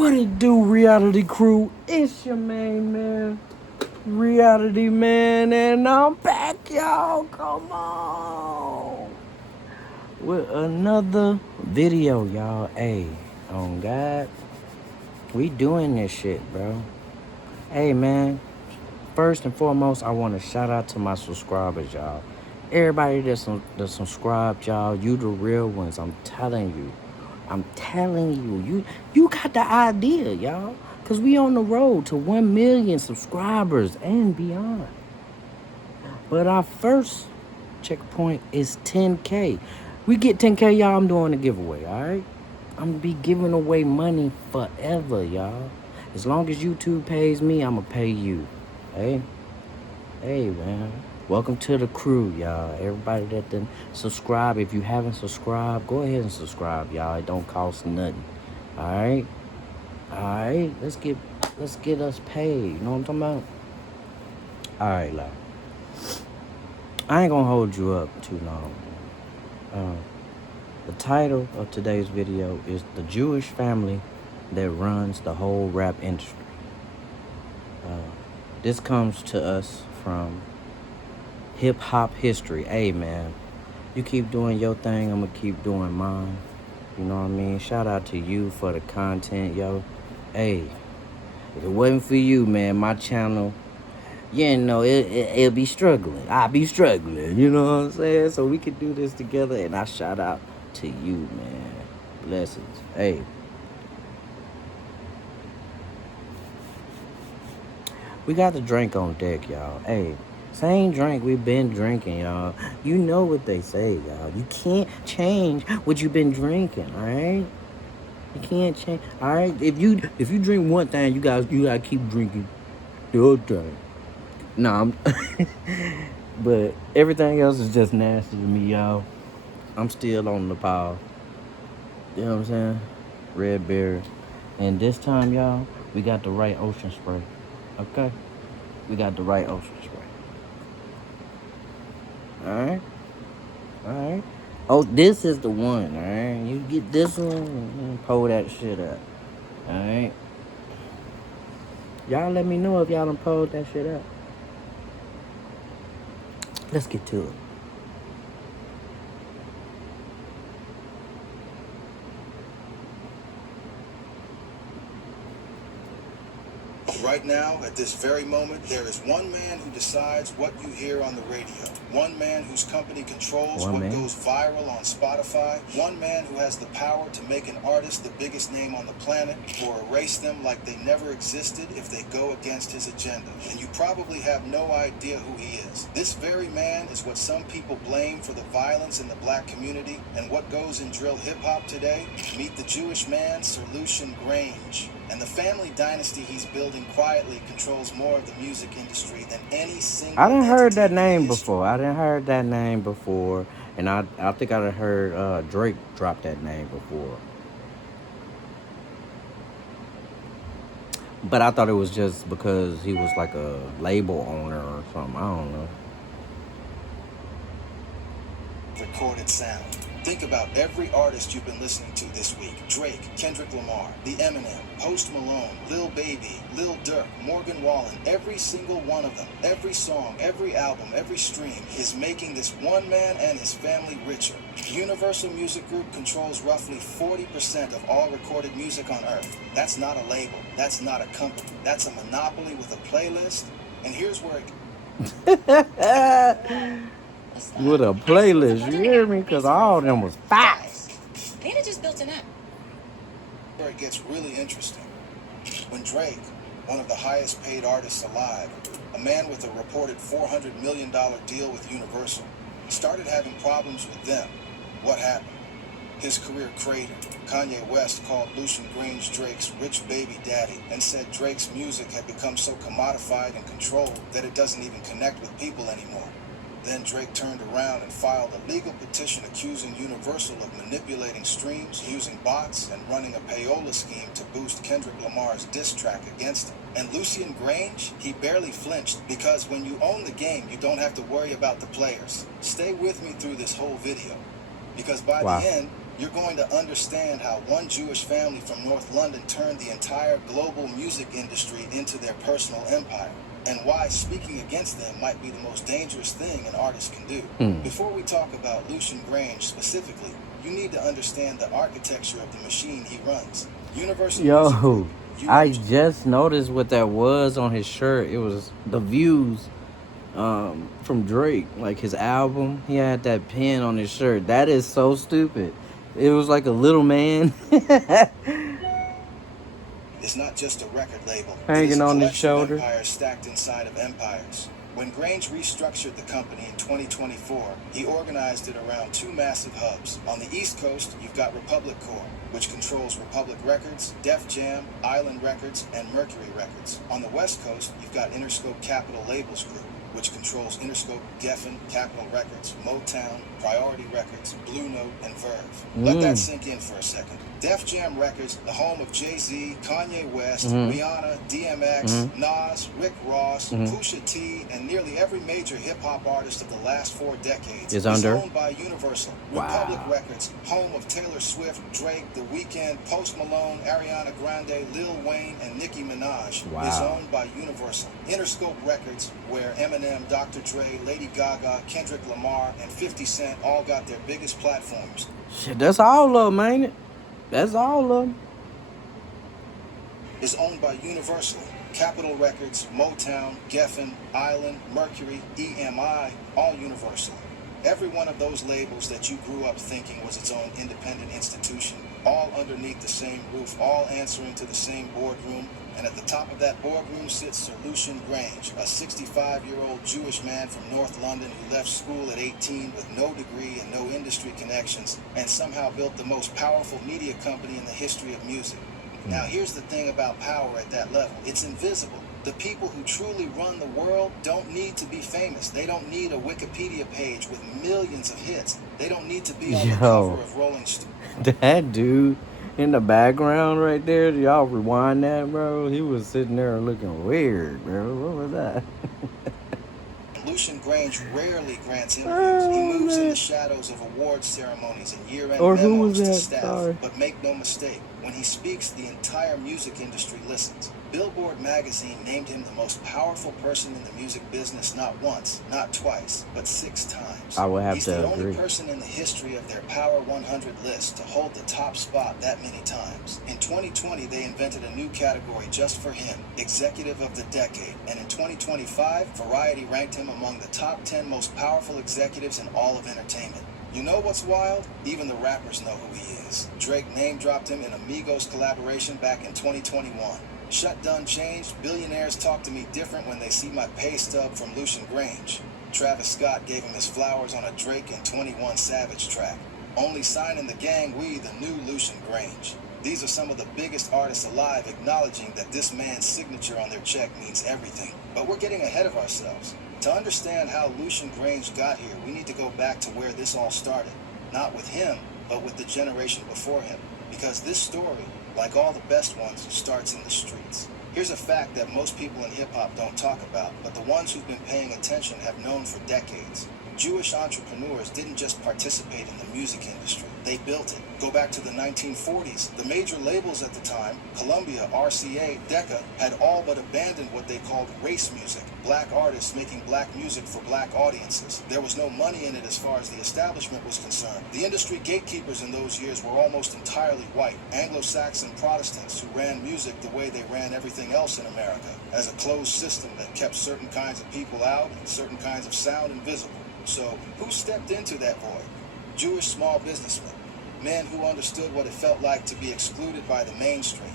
What it do, reality crew? It's your main man, reality man, and I'm back, y'all. Come on. With another video, y'all. Hey, on God, we doing this shit, bro. Hey, man. First and foremost, I want to shout out to my subscribers, y'all. Everybody that's subscribed, y'all, you the real ones. I'm telling you. You got the idea, y'all. Cause we on the road to 1 million subscribers and beyond. But our first checkpoint is 10K. We get 10K, y'all, I'm doing a giveaway, alright? I'm gonna be giving away money forever, y'all. As long as YouTube pays me, I'ma pay you. Hey, man. Welcome to the crew, y'all. Everybody that didn't subscribe, if you haven't subscribed, go ahead and subscribe, y'all. It don't cost nothing. Alright? Alright, let's get us paid. You know what I'm talking about? Alright, like, I ain't gonna hold you up too long. The title of today's video is The Jewish Family That Runs the Whole Rap Industry. This comes to us from Hip Hop History. Hey, man, you keep doing your thing, I'm gonna keep doing mine. You know what I mean? Shout out to you for the content, yo. Hey, if it wasn't for you, man, my channel, you know, it'll be struggling. I'll be struggling, you know what I'm saying? So we can do this together, and I shout out to you, man. Blessings. Hey. We got the drink on deck, y'all. Hey, same drink we've been drinking, y'all. You know what they say, y'all. You can't change what you've been drinking, all right? You can't change, all right? If you drink one thing, you gotta keep drinking the other thing. No, but everything else is just nasty to me, y'all. I'm still on the pile. You know what I'm saying? Red berry. And this time, y'all, we got the right ocean spray. Okay? We got the right ocean spray. Alright? Alright? Oh, this is the one, alright? You get this one and pull that shit up. Alright? Y'all let me know if y'all done pulled that shit up. Let's get to it. Right now, at this very moment, there is one man who decides what you hear on the radio. One man whose company controls what goes viral on Spotify. One man who has the power to make an artist the biggest name on the planet or erase them like they never existed if they go against his agenda. And you probably have no idea who he is. This very man is what some people blame for the violence in the black community and what goes in drill hip-hop today. Meet the Jewish man, Sir Lucian Grange. And the family dynasty he's building quietly controls more of the music industry than any single. I done heard that name before. And I think I done heard Drake drop that name before. But I thought it was just because he was like a label owner or something. I don't know. Recorded sound. Think about every artist you've been listening to this week. Drake, Kendrick Lamar, The Eminem, Post Malone, Lil Baby, Lil Durk, Morgan Wallen. Every single one of them, every song, every album, every stream is making this one man and his family richer. Universal Music Group controls roughly 40% of all recorded music on Earth. That's not a label. That's not a company. That's a monopoly with a playlist. And here's where it... With a playlist, you hear me? Because all of them was facts. They'd have just built an app. Where it gets really interesting. When Drake, one of the highest paid artists alive, a man with a reported $400 million deal with Universal, started having problems with them, what happened? His career cratered. Kanye West called Lucian Grange Drake's rich baby daddy and said Drake's music had become so commodified and controlled that it doesn't even connect with people anymore. Then Drake turned around and filed a legal petition accusing Universal of manipulating streams, using bots, and running a payola scheme to boost Kendrick Lamar's diss track against him. And Lucian Grange, he barely flinched because when you own the game, you don't have to worry about the players. Stay with me through this whole video because by the end, you're going to understand how one Jewish family from North London turned the entire global music industry into their personal empire, and why speaking against them might be the most dangerous thing an artist can do. Before we talk about Lucian Grange specifically, you need to understand the architecture of the machine he runs. Universal Music Yo, Group, I UMG. just noticed what that was on his shirt. It was the views from Drake, like his album. He had that pin on his shirt. That is so stupid. It was like a little man Is not just a record label. It is hanging a on his collection of shoulder. empires stacked inside of empires. When Grange restructured the company in 2024, he organized it around two massive hubs. On the East Coast, you've got Republic Corps, which controls Republic Records, Def Jam, Island Records, and Mercury Records. On the West Coast, you've got Interscope Capitol Labels Group, which controls Interscope, Geffen, Capitol Records, Motown, Priority Records, Blue Note, and Verve. Let that sink in for a second. Def Jam Records, the home of Jay-Z, Kanye West, Rihanna, DMX, Nas, Rick Ross, Pusha T, and nearly every major hip-hop artist of the last 4 decades Is under? owned by Universal. Wow. Republic Records, home of Taylor Swift, Drake, The Weeknd, Post Malone, Ariana Grande, Lil Wayne, and Nicki Minaj, Wow. is owned by Universal. Interscope Records, where Eminem, Dr. Dre, Lady Gaga, Kendrick Lamar, and 50 Cent all got their biggest platforms, Shit, that's all of them, ain't it? That's all of them. is owned by Universal. Capitol Records, Motown, Geffen, Island, Mercury, EMI, all Universal. Every one of those labels that you grew up thinking was its own independent institution, all underneath the same roof, all answering to the same boardroom, and at the top of that boardroom sits Sir Lucian Grange, a 65-year-old Jewish man from North London who left school at 18 with no degree and no industry connections, and somehow built the most powerful media company in the history of music. Now, here's the thing about power at that level. It's invisible. The people who truly run the world don't need to be famous. They don't need a Wikipedia page with millions of hits. They don't need to be on the Yo. cover of Rolling Stone. That dude in the background right there, y'all rewind that, bro. He was sitting there looking weird, bro. What was that? Lucian Grange rarely grants interviews. He moves in the shadows of awards ceremonies and year-end Or who was memos to that? staff. Sorry. But make no mistake, when he speaks, the entire music industry listens. Billboard magazine named him the most powerful person in the music business not once, not twice, but 6 times. I would have He's to the agree. only person in the history of their Power 100 list to hold the top spot that many times. In 2020, they invented a new category just for him, Executive of the Decade. And in 2025, Variety ranked him among the top 10 most powerful executives in all of entertainment. You know what's wild? Even the rappers know who he is. Drake name-dropped him in a Migos collaboration back in 2021. Shut Done Changed, billionaires talk to me different when they see my pay stub from Lucian Grange. Travis Scott gave him his flowers on a Drake and 21 Savage track. Only signing the gang, we the new Lucian Grange. These are some of the biggest artists alive acknowledging that this man's signature on their check means everything. But we're getting ahead of ourselves. To understand how Lucian Grange got here, we need to go back to where this all started. Not with him, but with the generation before him. Because this story, like all the best ones, starts in the streets. Here's a fact that most people in hip-hop don't talk about, but the ones who've been paying attention have known for decades. Jewish entrepreneurs didn't just participate in the music industry, they built it. Go back to the 1940s, the major labels at the time, Columbia, RCA, Decca, had all but abandoned what they called race music, black artists making black music for black audiences. There was no money in it as far as the establishment was concerned. The industry gatekeepers in those years were almost entirely white, Anglo-Saxon Protestants who ran music the way they ran everything else in America, as a closed system that kept certain kinds of people out and certain kinds of sound invisible. So, who stepped into that void? Jewish small businessmen, men who understood what it felt like to be excluded by the mainstream,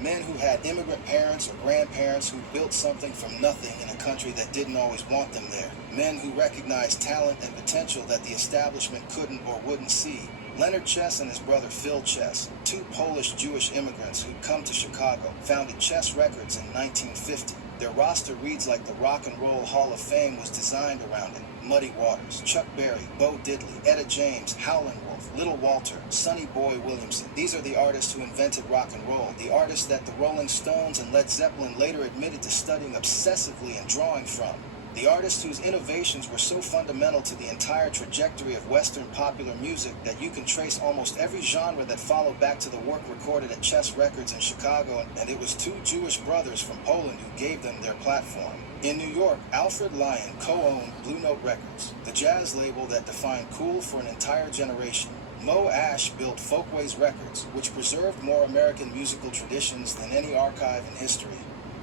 men who had immigrant parents or grandparents who built something from nothing in a country that didn't always want them there, men who recognized talent and potential that the establishment couldn't or wouldn't see. Leonard Chess and his brother Phil Chess, 2 Polish Jewish immigrants who'd come to Chicago, founded Chess Records in 1950. Their roster reads like the Rock and Roll Hall of Fame was designed around it. Muddy Waters, Chuck Berry, Bo Diddley, Etta James, Howlin' Wolf, Little Walter, Sonny Boy Williamson. These are the artists who invented rock and roll, the artists that the Rolling Stones and Led Zeppelin later admitted to studying obsessively and drawing from. The artists whose innovations were so fundamental to the entire trajectory of Western popular music that you can trace almost every genre that followed back to the work recorded at Chess Records in Chicago, and it was two Jewish brothers from Poland who gave them their platform. In New York, Alfred Lion co-owned Blue Note Records, the jazz label that defined cool for an entire generation. Mo Ash built Folkways Records, which preserved more American musical traditions than any archive in history.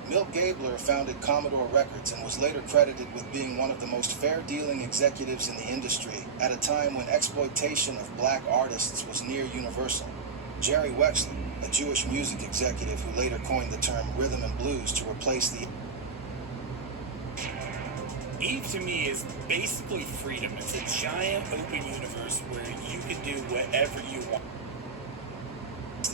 Milt Gabler founded Commodore Records and was later credited with being one of the most fair-dealing executives in the industry at a time when exploitation of black artists was near universal. Jerry Wexler, a Jewish music executive who later coined the term rhythm and blues to replace the Eve to me is basically freedom. It's a giant open universe where you can do whatever you want.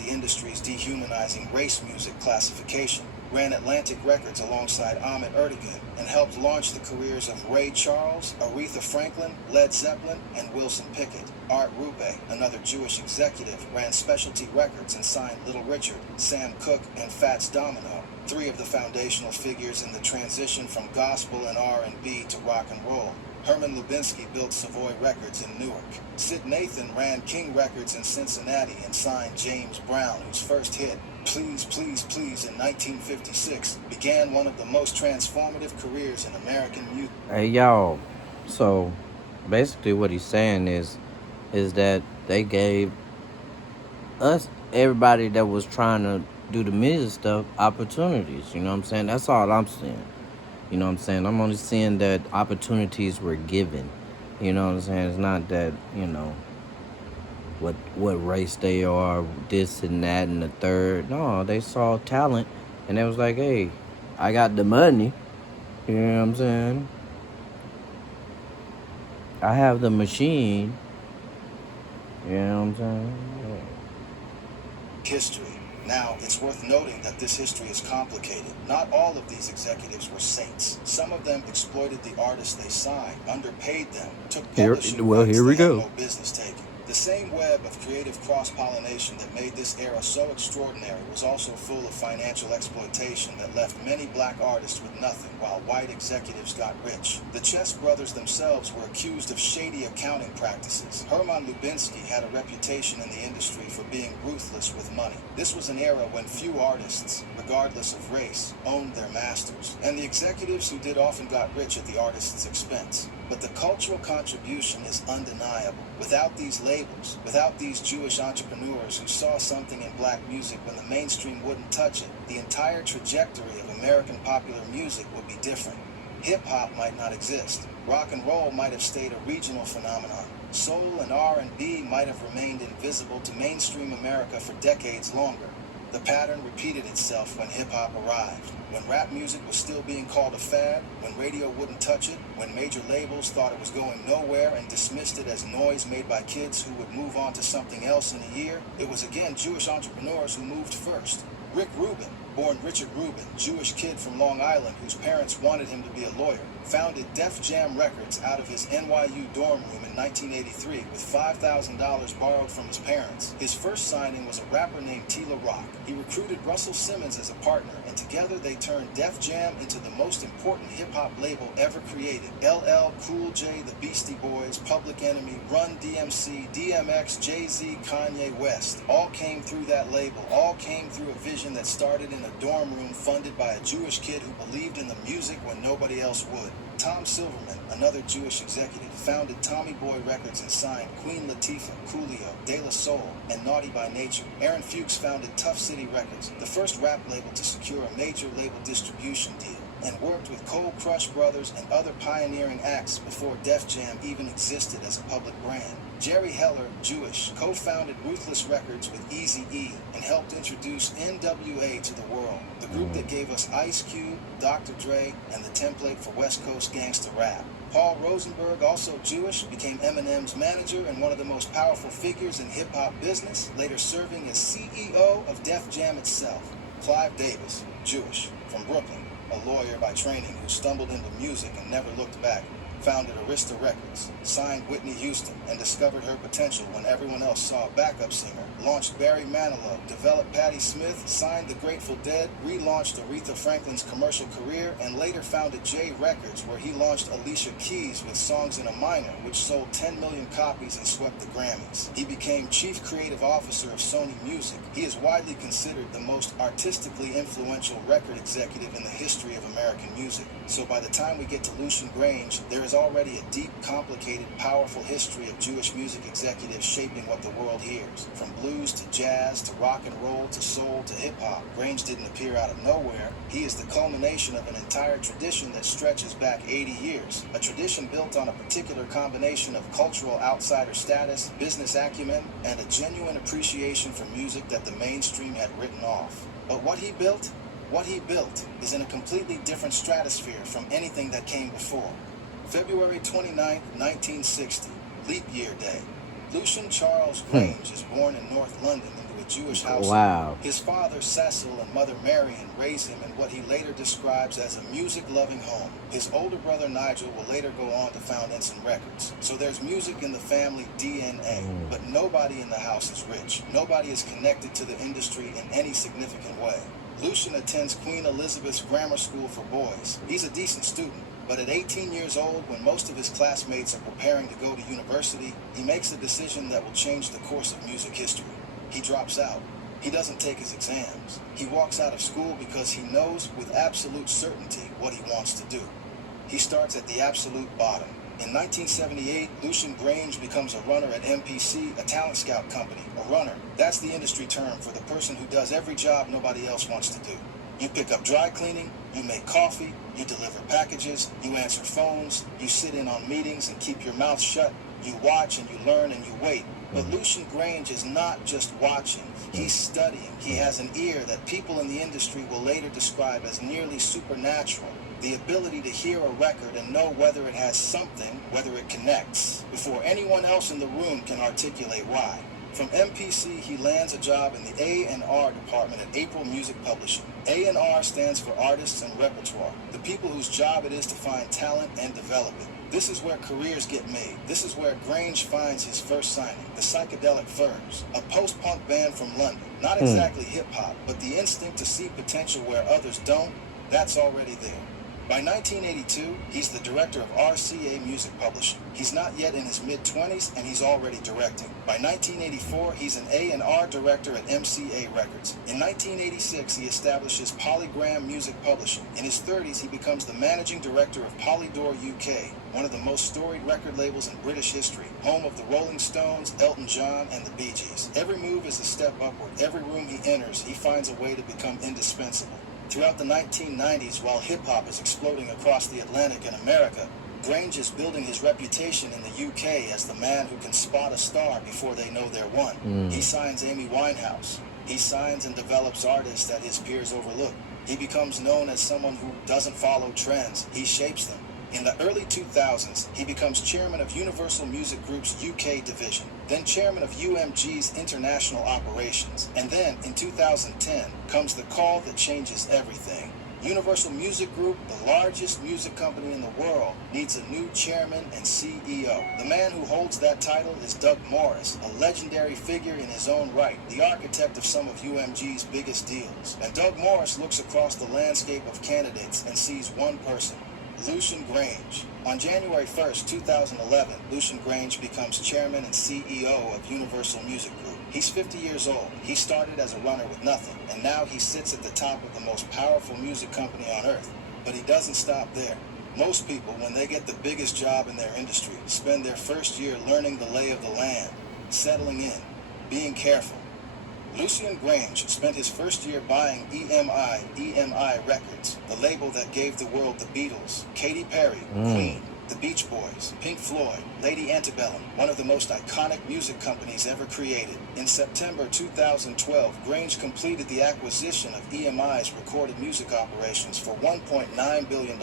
the industry's dehumanizing race music classification, ran Atlantic Records alongside Ahmet Ertegun, and helped launch the careers of Ray Charles, Aretha Franklin, Led Zeppelin, and Wilson Pickett. Art Rube, another Jewish executive, ran Specialty Records and signed Little Richard, Sam Cooke, and Fats Domino, three of the foundational figures in the transition from gospel and R&B to rock and roll. Herman Lubinsky built Savoy Records in Newark. Sid Nathan ran King Records in Cincinnati and signed James Brown, whose first hit, Please, Please, Please, in 1956, began one of the most transformative careers in American music. Hey, y'all. So, basically what he's saying is that they gave us, everybody that was trying to do the music stuff, opportunities. You know what I'm saying? That's all I'm saying. You know what I'm saying? I'm only seeing that opportunities were given. You know what I'm saying? It's not that, you know, what race they are, this and that and the third. No, they saw talent and they was like, hey, I got the money. You know what I'm saying? I have the machine. You know what I'm saying? Yeah. History. Now, it's worth noting that this history is complicated. Not all of these executives were saints. Some of them exploited the artists they signed, underpaid them, took publishing rights here we they had go. no business taking. The same web of creative cross-pollination that made this era so extraordinary was also full of financial exploitation that left many black artists with nothing, while white executives got rich. The Chess brothers themselves were accused of shady accounting practices. Herman Lubinsky had a reputation in the industry for being ruthless with money. This was an era when few artists, regardless of race, owned their masters, and the executives who did often got rich at the artist's expense. But the cultural contribution is undeniable. Without these labels, without these Jewish entrepreneurs who saw something in black music when the mainstream wouldn't touch it, the entire trajectory of American popular music would be different. Hip-hop might not exist. Rock and roll might have stayed a regional phenomenon. Soul and R&B might have remained invisible to mainstream America for decades longer. The pattern repeated itself when hip-hop arrived. When rap music was still being called a fad, when radio wouldn't touch it, when major labels thought it was going nowhere and dismissed it as noise made by kids who would move on to something else in a year, it was again Jewish entrepreneurs who moved first. Rick Rubin, born Richard Rubin, Jewish kid from Long Island whose parents wanted him to be a lawyer, founded Def Jam Records out of his NYU dorm room in 1983 with $5,000 borrowed from his parents. His first signing was a rapper named Tila Rock. He recruited Russell Simmons as a partner, and together they turned Def Jam into the most important hip-hop label ever created. LL, Cool J, the Beastie Boys, Public Enemy, Run DMC, DMX, Jay-Z, Kanye West all came through that label, all came through a vision that started in a dorm room funded by a Jewish kid who believed in the music when nobody else would. Tom Silverman, another Jewish executive, founded Tommy Boy Records and signed Queen Latifah, Coolio, De La Soul, and Naughty by Nature. Aaron Fuchs founded Tough City Records, the first rap label to secure a major label distribution deal, and worked with Cold Crush Brothers and other pioneering acts before Def Jam even existed as a public brand. Jerry Heller, Jewish, co-founded Ruthless Records with Eazy-E and helped introduce NWA to the world, the group that gave us Ice Cube, Dr. Dre, and the template for West Coast gangsta rap. Paul Rosenberg, also Jewish, became Eminem's manager and one of the most powerful figures in hip-hop business, later serving as CEO of Def Jam itself. Clive Davis, Jewish, from Brooklyn, a lawyer by training who stumbled into music and never looked back, founded Arista Records, signed Whitney Houston, and discovered her potential when everyone else saw a backup singer, launched Barry Manilow, developed Patti Smith, signed the Grateful Dead, relaunched Aretha Franklin's commercial career, and later founded J Records, where he launched Alicia Keys with Songs in a Minor, which sold 10 million copies and swept the Grammys. He became Chief Creative Officer of Sony Music. He is widely considered the most artistically influential record executive in the history of American music. So by the time we get to Lucian Grange, there is already a deep, complicated, powerful history of Jewish music executives shaping what the world hears. From blues to jazz to rock and roll to soul to hip-hop, Grange didn't appear out of nowhere. He is the culmination of an entire tradition that stretches back 80 years. A tradition built on a particular combination of cultural outsider status, business acumen, and a genuine appreciation for music that the mainstream had written off. But what he built is in a completely different stratosphere from anything that came before. February 29, 1960, leap year day. Lucian Charles Grange is born in North London into a Jewish household. Wow. His father Cecil and mother Marion raised him in what he later describes as a music-loving home. His older brother Nigel will later go on to found Ensign Records. So there's music in the family DNA, but nobody in the house is rich. Nobody is connected to the industry in any significant way. Lucian attends Queen Elizabeth's Grammar School for Boys. He's a decent student, but at 18 years old, when most of his classmates are preparing to go to university, he makes a decision that will change the course of music history. He drops out. He doesn't take his exams. He walks out of school because he knows with absolute certainty what he wants to do. He starts at the absolute bottom. In 1978, Lucian Grange becomes a runner at MPC, a talent scout company. A runner, that's the industry term for the person who does every job nobody else wants to do. You pick up dry cleaning, you make coffee, you deliver packages, you answer phones, you sit in on meetings and keep your mouth shut, you watch and you learn and you wait. But Lucian Grange is not just watching, he's studying. He has an ear that people in the industry will later describe as nearly supernatural. The ability to hear a record and know whether it has something, whether it connects, before anyone else in the room can articulate why. From MPC, he lands a job in the A&R department at April Music Publishing. A&R stands for Artists and Repertoire, the people whose job it is to find talent and develop it. This is where careers get made. This is where Grange finds his first signing, the Psychedelic Furs, a post-punk band from London. Not exactly hip-hop, but the instinct to see potential where others don't, that's already there. By 1982, he's the director of RCA Music Publishing. He's not yet in his mid-20s, and he's already directing. By 1984, he's an A&R director at MCA Records. In 1986, he establishes Polygram Music Publishing. In his 30s, he becomes the managing director of Polydor UK, one of the most storied record labels in British history, home of the Rolling Stones, Elton John, and the Bee Gees. Every move is a step upward. Every room he enters, he finds a way to become indispensable. Throughout the 1990s, while hip-hop is exploding across the Atlantic in America, Grange is building his reputation in the UK as the man who can spot a star before they know they're one. He signs Amy Winehouse. He signs and develops artists that his peers overlook. He becomes known as someone who doesn't follow trends. He shapes them. In the early 2000s, he becomes chairman of Universal Music Group's UK division, then chairman of UMG's international operations. And then, in 2010, comes the call that changes everything. Universal Music Group, the largest music company in the world, needs a new chairman and CEO. The man who holds that title is Doug Morris, a legendary figure in his own right, the architect of some of UMG's biggest deals. And Doug Morris looks across the landscape of candidates and sees one person, Lucian Grange. On January 1st, 2011, Lucian Grange becomes chairman and CEO of Universal Music Group. He's 50 years old. He started as a runner with nothing, and now he sits at the top of the most powerful music company on earth. But he doesn't stop there. Most people, when they get the biggest job in their industry, spend their first year learning the lay of the land, settling in, being careful. Lucian Grange spent his first year buying EMI Records, the label that gave the world the Beatles, Katy Perry, Queen, the Beach Boys, Pink Floyd, Lady Antebellum, one of the most iconic music companies ever created. In September 2012, Grange completed the acquisition of EMI's recorded music operations for $1.9 billion.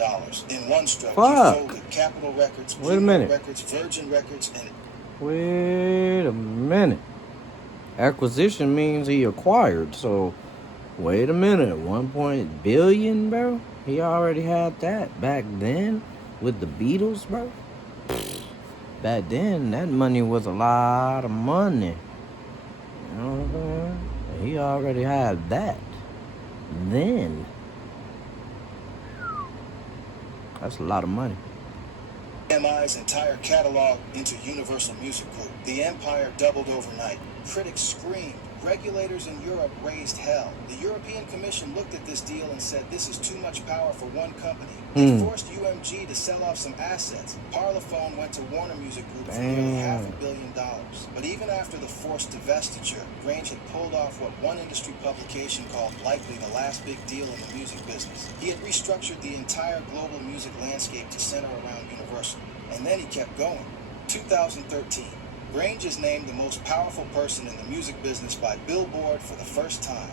In one stroke, he folded Capitol Records, Blue Records, Virgin Records, and... Wait a minute. Acquisition means he acquired, so wait a minute, 1 billion, bro? He already had that back then with the Beatles, bro? back then, that money was a lot of money. You know what I'm saying? He already had that. Then, that's a lot of money. EMI's entire catalog into Universal Music Group. The empire doubled overnight. Critics screamed. Regulators in Europe raised hell. The European Commission looked at this deal and said this is too much power for one company. They forced UMG to sell off some assets. Parlophone went to Warner Music Group for nearly $500 million. But even after the forced divestiture, Grange had pulled off what one industry publication called likely the last big deal in the music business. He had restructured the entire global music landscape to center around Universal. And then he kept going. 2013. Grange is named the most powerful person in the music business by Billboard for the first time.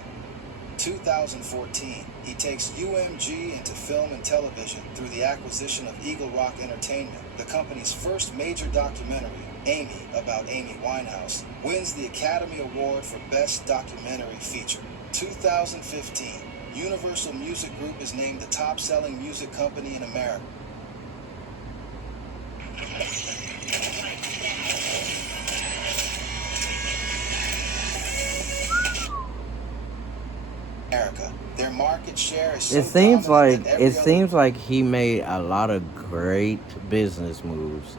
2014, he takes UMG into film and television through the acquisition of Eagle Rock Entertainment. The company's first major documentary, Amy, about Amy Winehouse, wins the Academy Award for Best Documentary Feature. 2015, Universal Music Group is named the top-selling music company in America. Their market share is so It seems dominant like that every other he made a lot of great business moves,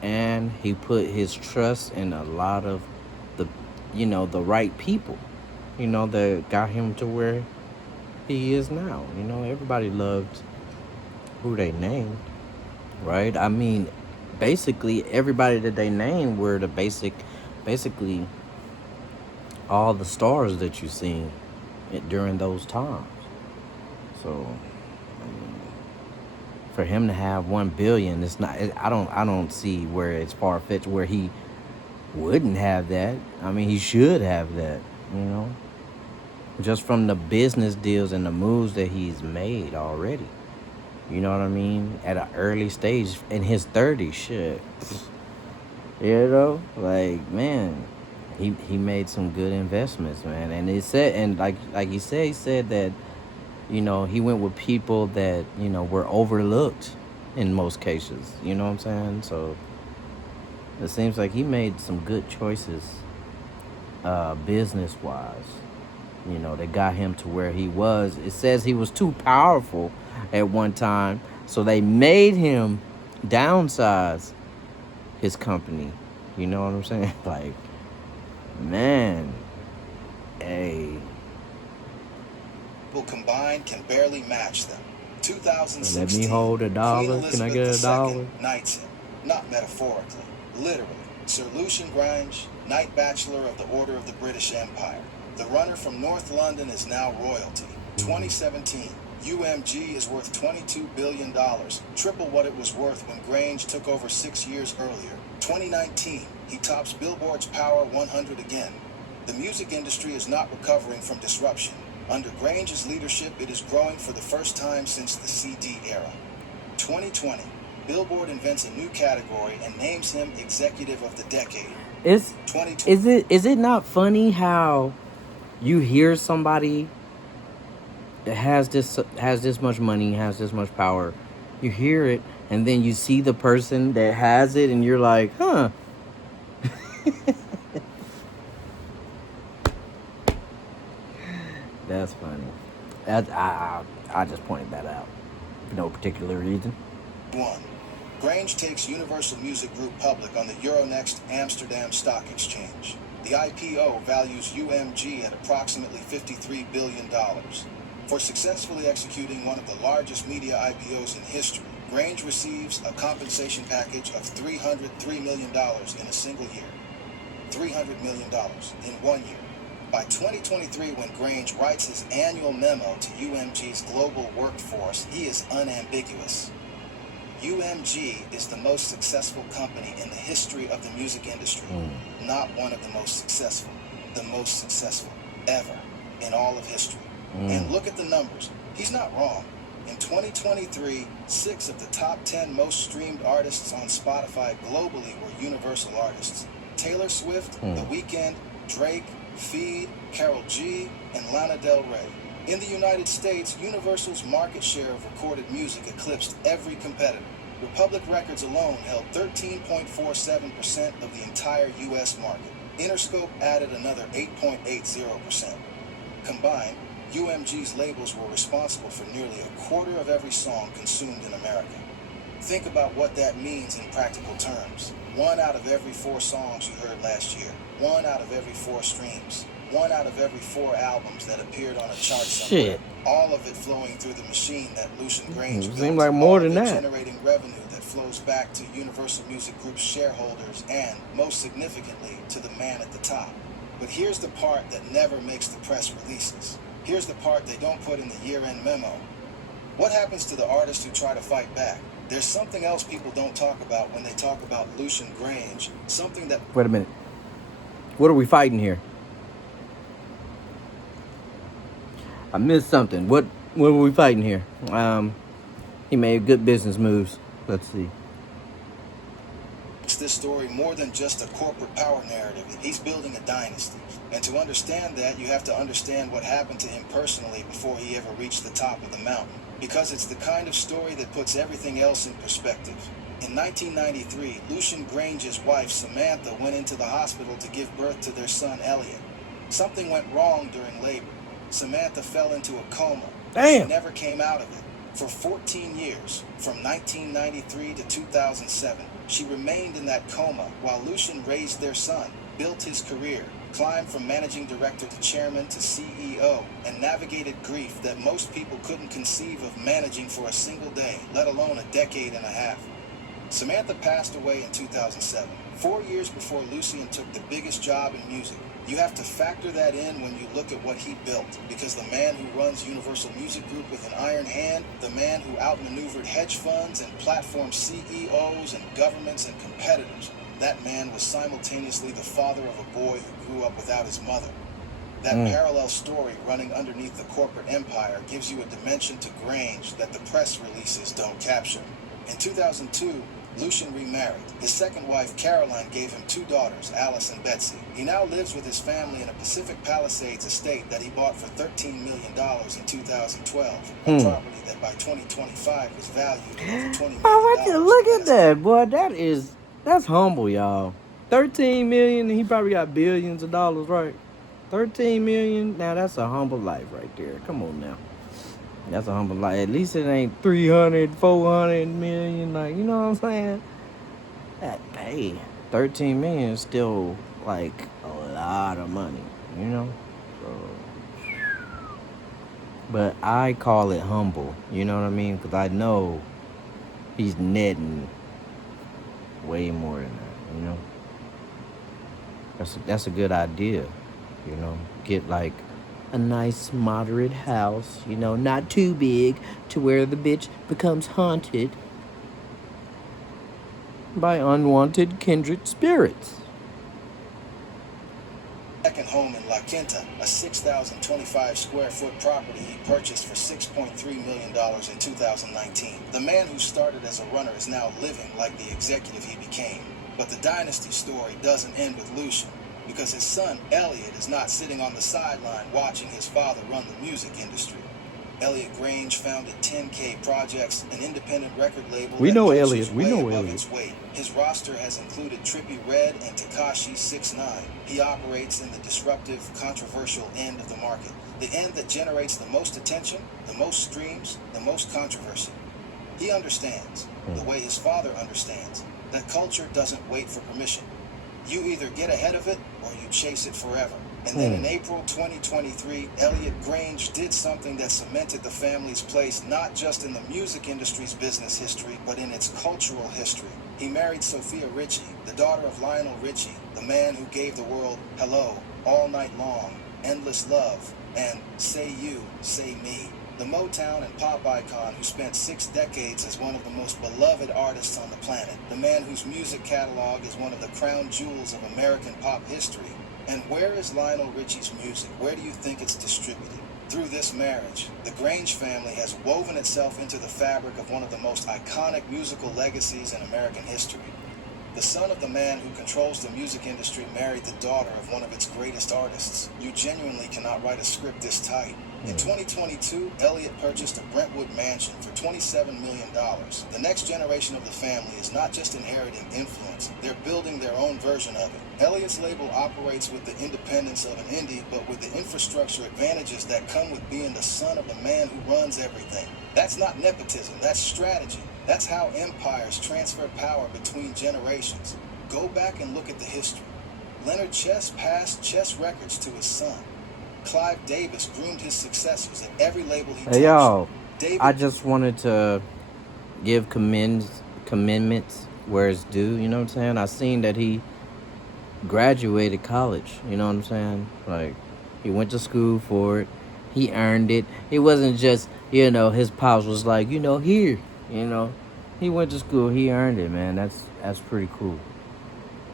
and he put his trust in a lot of the, the right people, that got him to where he is now. Everybody loved who they named, right? I mean, basically everybody that they named were the basically all the stars that you seen during those times. So, I mean, for him to have 1 billion, it's not. I don't see where it's far fetched where he wouldn't have that. I mean, he should have that. Just from the business deals and the moves that he's made already. You know what I mean? At an early stage in his 30s, shit. Like, man, he made some good investments, man. And it said, and like he said that, he went with people that, were overlooked in most cases. You know what I'm saying? So it seems like he made some good choices, business-wise, that got him to where he was. It says he was too powerful at one time, so they made him downsize his company. You know what I'm saying? Like, man, hey. people combined can barely match them. 2016. Let me hold a dollar. Queen Can I Elizabeth get a dollar? II knights him, not metaphorically, literally. Sir Lucian Grange, Knight Bachelor of the Order of the British Empire. The runner from North London is now royalty. 2017. UMG is worth $22 billion, triple what it was worth when Grange took over 6 years earlier. 2019, he tops Billboard's Power 100 again. The music industry is not recovering from disruption. Under Grange's leadership, it is growing for the first time since the CD era. 2020, Billboard invents a new category and names him Executive of the Decade. Is it not funny how you hear somebody that has this much money, has this much power, you hear it, and then you see the person that has it, and you're like, huh. That's funny. I just pointed that out for no particular reason. 1. Grange takes Universal Music Group public on the Euronext Amsterdam Stock Exchange. The IPO values UMG at approximately $53 billion. For successfully executing one of the largest media IPOs in history, Grange receives a compensation package of $303 million in a single year. $300 million in 1 year. By 2023, when Grange writes his annual memo to UMG's global workforce, he is unambiguous. UMG is the most successful company in the history of the music industry. Not one of the most successful ever in all of history. And look at the numbers. He's not wrong. In 2023, 6 of the top 10 most streamed artists on Spotify globally were Universal artists. Taylor Swift, The Weeknd, Drake, Feed, Karol G, and Lana Del Rey. In the United States, Universal's market share of recorded music eclipsed every competitor. Republic Records alone held 13.47% of the entire U.S. market. Interscope added another 8.80%. Combined, UMG's labels were responsible for nearly a quarter of every song consumed in America. Think about what that means in practical terms. 1 out of every 4 songs you heard last year. 1 out of every 4 streams. 1 out of every 4 albums that appeared on a chart somewhere. Shit. All of it flowing through the machine that Lucian Grange built. Seems like more than All of it that. generating revenue that flows back to Universal Music Group's shareholders and, most significantly, to the man at the top. But here's the part that never makes the press releases. Here's the part they don't put in the year-end memo. What happens to the artists who try to fight back? There's something else people don't talk about when they talk about Lucian Grange. Something that... Wait a minute. What are we fighting here? I missed something. What were we fighting here? He made good business moves. Let's see. makes this story more than just a corporate power narrative. He's building a dynasty. And to understand that, you have to understand what happened to him personally before he ever reached the top of the mountain. Because it's the kind of story that puts everything else in perspective. In 1993, Lucian Grange's wife, Samantha, went into the hospital to give birth to their son, Elliot. Something went wrong during labor. Samantha fell into a coma. Damn. She never came out of it. For 14 years, from 1993 to 2007, she remained in that coma while Lucian raised their son, built his career, climbed from managing director to chairman to CEO, and navigated grief that most people couldn't conceive of managing for a single day, let alone a decade and a half. Samantha passed away in 2007, 4 years before Lucian took the biggest job in music. You have to factor that in when you look at what he built, because the man who runs Universal Music Group with an iron hand, the man who outmaneuvered hedge funds and platform CEOs and governments and competitors, that man was simultaneously the father of a boy who grew up without his mother. That parallel story running underneath the corporate empire gives you a dimension to Grange that the press releases don't capture. In 2002, Lucian remarried. His second wife, Caroline, gave him 2 daughters, Alice and Betsy. He now lives with his family in a Pacific Palisades estate that he bought for $13 million in 2012. A property that by 2025 was valued at over $20 million. Oh, I can look at that, boy. That's humble, y'all. 13 million, he probably got billions of dollars, right? 13 million, now that's a humble life right there. Come on now. That's a humble life. At least it ain't 300, 400 million, like, you know what I'm saying? That, hey, 13 million is still, like, a lot of money, you know? So, but I call it humble, you know what I mean? Because I know he's netting way more than that, you know? That's a good idea, you know? Get, like, a nice moderate house, you know, not too big to where the bitch becomes haunted by unwanted kindred spirits. Second home in La Quinta, a 6,025 square foot property he purchased for $6.3 million in 2019. The man who started as a runner is now living like the executive he became. But the dynasty story doesn't end with Lucian, because his son, Elliot, is not sitting on the sideline watching his father run the music industry. Elliot Grange founded 10K Projects, an independent record label. We that know punches Elliot. We way know above Elliot. its weight. His roster has included Trippie Redd and Tekashi 6ix9ine. He operates in the disruptive, controversial end of the market, the end that generates the most attention, the most streams, the most controversy. He understands, the way his father understands, that culture doesn't wait for permission. You either get ahead of it or you chase it forever. And then in April 2023, Elliot Grange did something that cemented the family's place not just in the music industry's business history, but in its cultural history. He married Sophia Richie, the daughter of Lionel Richie, the man who gave the world Hello, All Night Long, Endless Love, and Say You, Say Me. The Motown and pop icon who spent 6 decades as one of the most beloved artists on the planet. The man whose music catalog is one of the crown jewels of American pop history. And where is Lionel Richie's music? Where do you think it's distributed? Through this marriage, the Grange family has woven itself into the fabric of one of the most iconic musical legacies in American history. The son of the man who controls the music industry married the daughter of one of its greatest artists. You genuinely cannot write a script this tight. In 2022, Elliott purchased a Brentwood mansion for $27 million. The next generation of the family is not just inheriting influence, they're building their own version of it. Elliott's label operates with the independence of an indie, but with the infrastructure advantages that come with being the son of the man who runs everything. That's not nepotism, that's strategy. That's how empires transfer power between generations. Go back and look at the history. Leonard Chess passed chess records to his son. Clive Davis groomed his successors at every label he touched. Hey, yo, David I just wanted to give commendments where it's due, you know what I'm saying? I seen that he graduated college, you know what I'm saying? Like, he went to school for it. He earned it. It wasn't just, his pops was like, here, He went to school. He earned it, man. That's pretty cool.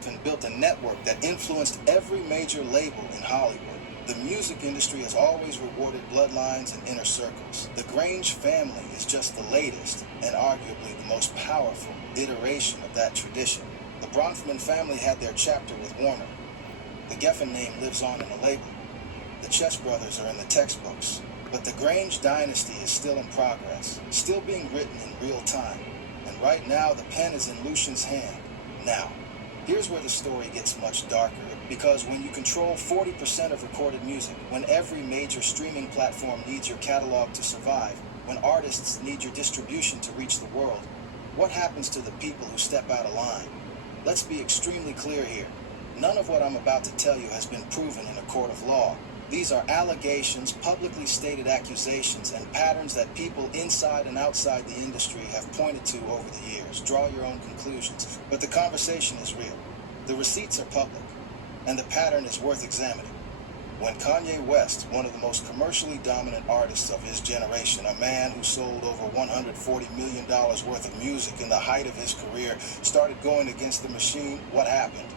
and built a network that influenced every major label in Hollywood. The music industry has always rewarded bloodlines and inner circles. The Grange family is just the latest and arguably the most powerful iteration of that tradition. The Bronfman family had their chapter with Warner. The Geffen name lives on in the label. The Chess brothers are in the textbooks. But the Grange dynasty is still in progress, still being written in real time. And right now, the pen is in Lucian's hand. Now, here's where the story gets much darker. Because when you control 40% of recorded music, when every major streaming platform needs your catalog to survive, when artists need your distribution to reach the world, what happens to the people who step out of line? Let's be extremely clear here. None of what I'm about to tell you has been proven in a court of law. These are allegations, publicly stated accusations, and patterns that people inside and outside the industry have pointed to over the years. Draw your own conclusions. But the conversation is real. The receipts are public. And the pattern is worth examining. When Kanye West, one of the most commercially dominant artists of his generation, a man who sold over $140 million worth of music in the height of his career, started going against the machine, what happened?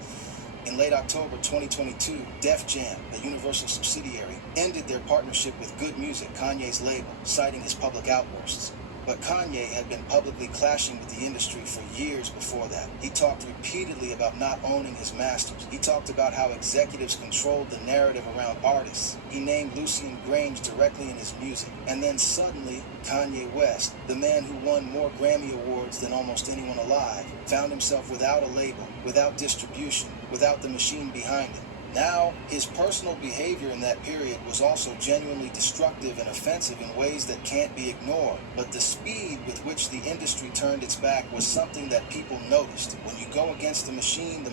In late October 2022, Def Jam, the Universal subsidiary, ended their partnership with Good Music, Kanye's label, citing his public outbursts. But Kanye had been publicly clashing with the industry for years before that. He talked repeatedly about not owning his masters. He talked about how executives controlled the narrative around artists. He named Lucian Grange directly in his music. And then suddenly, Kanye West, the man who won more Grammy Awards than almost anyone alive, found himself without a label, without distribution, without the machine behind him. Now, his personal behavior in that period was also genuinely destructive and offensive in ways that can't be ignored. But the speed with which the industry turned its back was something that people noticed. When you go against the machine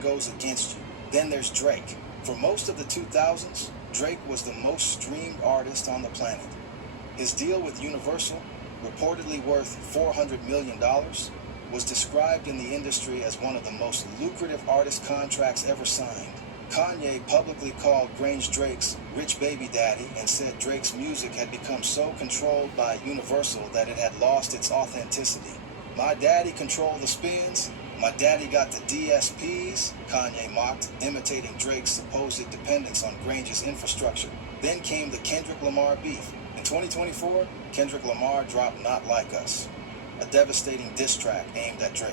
goes against you. Then there's Drake. For most of the 2000s, Drake was the most streamed artist on the planet. His deal with Universal, reportedly worth $400 million, was described in the industry as one of the most lucrative artist contracts ever signed. Kanye publicly called Grange Drake's rich baby daddy and said Drake's music had become so controlled by Universal that it had lost its authenticity. My daddy controlled the spins. My daddy got the DSPs, Kanye mocked, imitating Drake's supposed dependence on Grange's infrastructure. Then came the Kendrick Lamar beef. In 2024, Kendrick Lamar dropped Not Like Us, a devastating diss track aimed at Drake.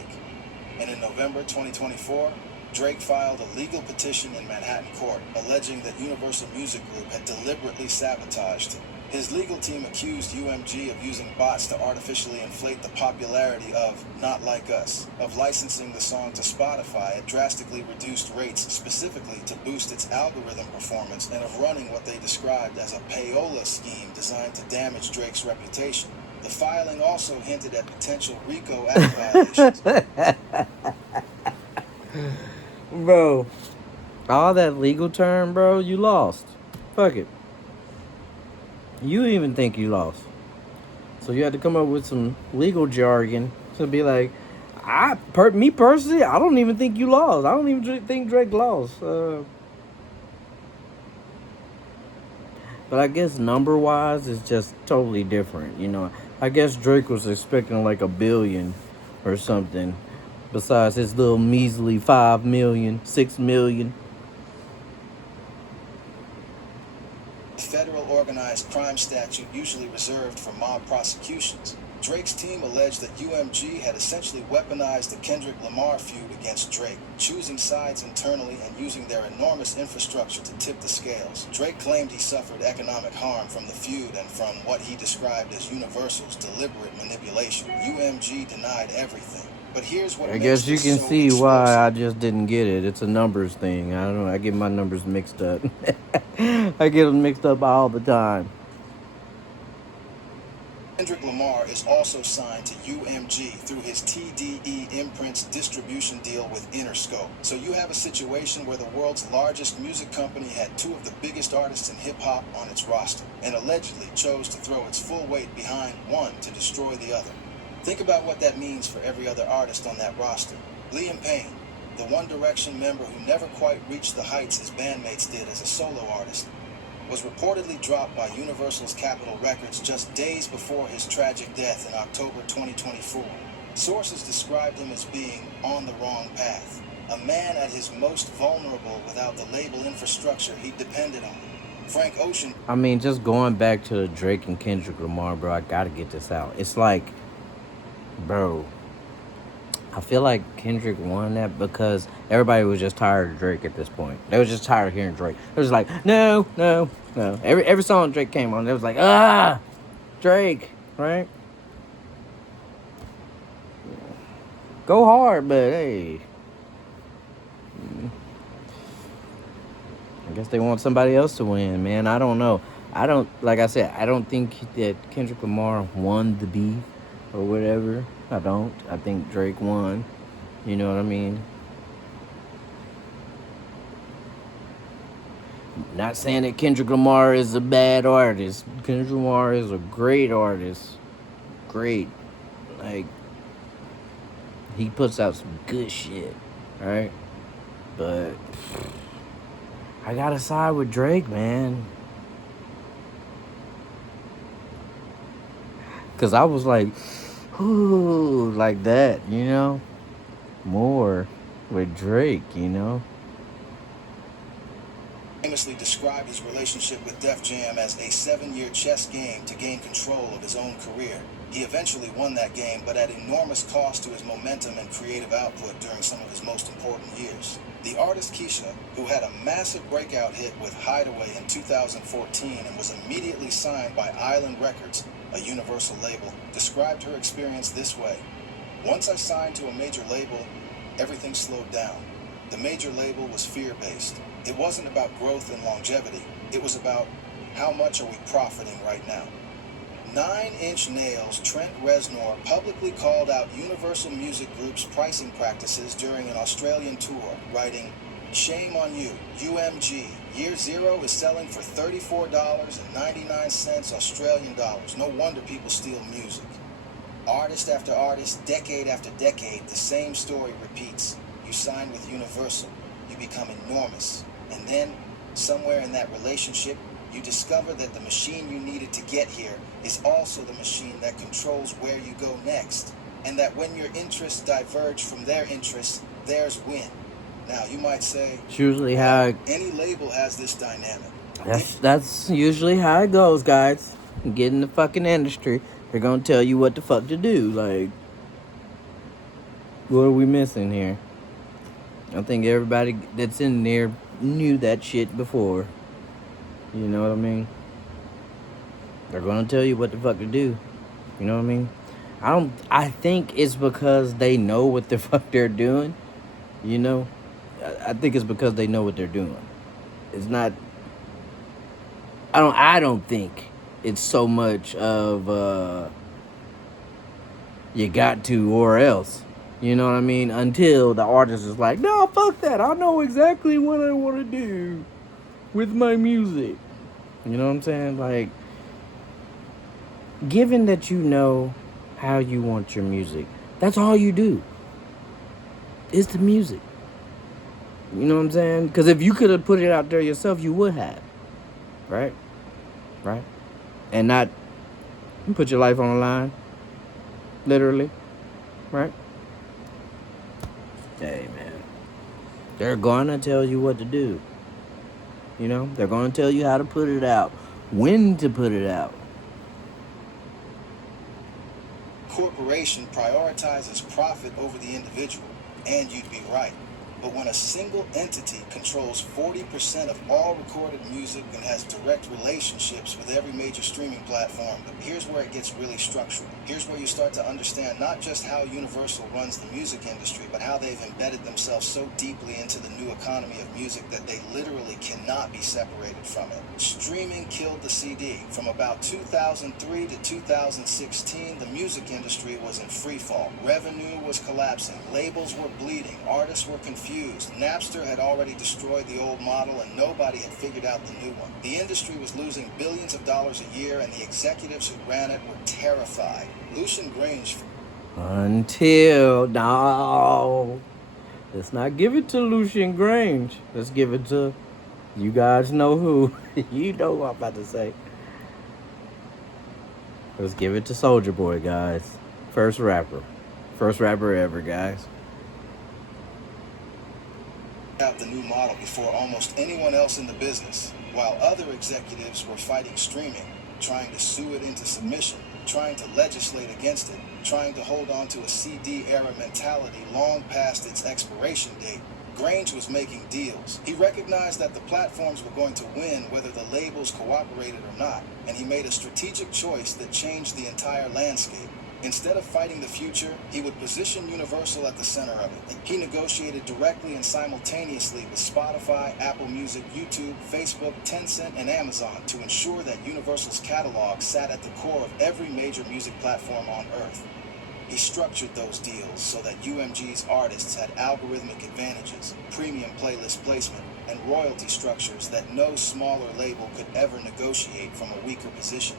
And in November 2024, Drake filed a legal petition in Manhattan court, alleging that Universal Music Group had deliberately sabotaged him. His legal team accused UMG of using bots to artificially inflate the popularity of Not Like Us, of licensing the song to Spotify at drastically reduced rates specifically to boost its algorithm performance, and of running what they described as a payola scheme designed to damage Drake's reputation. The filing also hinted at potential RICO Act violations. Bro, all that legal term, bro, you lost. Fuck it. You even think you lost. So you had to come up with some legal jargon to be like, me personally, I don't even think you lost. I don't even think Drake lost. But I guess number-wise, it's just totally different, I guess Drake was expecting like $1 billion or something. Besides his little measly 5 million, 6 million. The federal organized crime statute usually reserved for mob prosecutions. Drake's team alleged that UMG had essentially weaponized the Kendrick Lamar feud against Drake, choosing sides internally and using their enormous infrastructure to tip the scales. Drake claimed he suffered economic harm from the feud and from what he described as Universal's deliberate manipulation. UMG denied everything. But here's what I makes guess you this can so see explosive. why I just didn't get it. It's a numbers thing. I don't know. I get my numbers mixed up. I get them mixed up all the time. Kendrick Lamar is also signed to UMG through his TDE Imprints distribution deal with Interscope. So you have a situation where the world's largest music company had two of the biggest artists in hip-hop on its roster, and allegedly chose to throw its full weight behind one to destroy the other. Think about what that means for every other artist on that roster. Liam Payne, the One Direction member who never quite reached the heights his bandmates did as a solo artist, was reportedly dropped by Universal's Capitol Records just days before his tragic death in October 2024. Sources described him as being on the wrong path, a man at his most vulnerable without the label infrastructure he depended on. Frank Ocean. I mean, just going back to the Drake and Kendrick Lamar, bro, I gotta get this out. It's like, bro, I feel like Kendrick won that because everybody was just tired of Drake at this point. They was just tired of hearing Drake. It was like, no. Every song Drake came on, it was like, Drake, right? Go hard, but hey. I guess they want somebody else to win, man. I don't know. Like I said, I don't think that Kendrick Lamar won the beef or whatever. I don't. I think Drake won. You know what I mean? Not saying that Kendrick Lamar is a bad artist. Kendrick Lamar is a great artist. Great. Like, he puts out some good shit, right? But I gotta side with Drake, man. Because I was like, ooh, like that, you know? More with Drake, you know? Famously described his relationship with Def Jam as a 7-year chess game to gain control of his own career. He eventually won that game, but at enormous cost to his momentum and creative output during some of his most important years. The artist Keisha, who had a massive breakout hit with Hideaway in 2014 and was immediately signed by Island Records, a Universal label, described her experience this way. Once I signed to a major label, everything slowed down. The major label was fear-based. It wasn't about growth and longevity. It was about how much are we profiting right now. 9 Inch Nails' Trent Reznor publicly called out Universal Music Group's pricing practices during an Australian tour, writing, "Shame on you, UMG. Year Zero is selling for $34.99 Australian dollars. No wonder people steal music." Artist after artist, decade after decade, the same story repeats. You sign with Universal, you become enormous, and then, somewhere in that relationship, you discover that the machine you needed to get here is also the machine that controls where you go next, and that when your interests diverge from their interests, theirs win. Now, you might say, It's usually how any label has this dynamic. that's usually how it goes, guys. Get in the fucking industry, they're gonna tell you what the fuck to do. Like, what are we missing here? I think everybody that's in there knew that shit before. You know what I mean? They're gonna tell you what the fuck to do. You know what I mean? I think it's because they know what the fuck they're doing. You know? I think it's because they know what they're doing. It's not. I don't think it's so much of you got to or else. You know what I mean? Until the artist is like, no, fuck that. I know exactly what I want to do with my music. You know what I'm saying? Like, given that you know how you want your music, that's all you do. It's the music. You know what I'm saying? Because if you could have put it out there yourself, you would have. Right? Right? And not put your life on the line. Literally. Right? Hey, man. They're going to tell you what to do. You know? They're going to tell you how to put it out. When to put it out. corporation prioritizes profit over the individual, and you'd be right. But when a single entity controls 40% of all recorded music and has direct relationships with every major streaming platform, here's where it gets really structural. Here's where you start to understand not just how Universal runs the music industry, but how they've embedded themselves so deeply into the new economy of music that they literally cannot be separated from it. Streaming killed the CD. From about 2003 to 2016, the music industry was in free fall. Revenue was collapsing. Labels were bleeding. Artists were confused. Napster had already destroyed the old model and nobody had figured out the new one. The industry was losing billions of dollars a year and the executives who ran it were terrified. Lucian Grange... No. Let's not give it to Lucian Grange. Let's give it to, you guys know who. You know what I'm about to say. Let's give it to Soulja Boy, guys. First rapper ever, guys. out the new model before almost anyone else in the business, while other executives were fighting streaming, trying to sue it into submission, trying to legislate against it, trying to hold on to a CD-era mentality long past its expiration date. Grange was making deals. He recognized that the platforms were going to win whether the labels cooperated or not, and he made a strategic choice that changed the entire landscape. Instead of fighting the future, he would position Universal at the center of it. He negotiated directly and simultaneously with Spotify, Apple Music, YouTube, Facebook, Tencent, and Amazon to ensure that Universal's catalog sat at the core of every major music platform on Earth. He structured those deals so that UMG's artists had algorithmic advantages, premium playlist placement, and royalty structures that no smaller label could ever negotiate from a weaker position.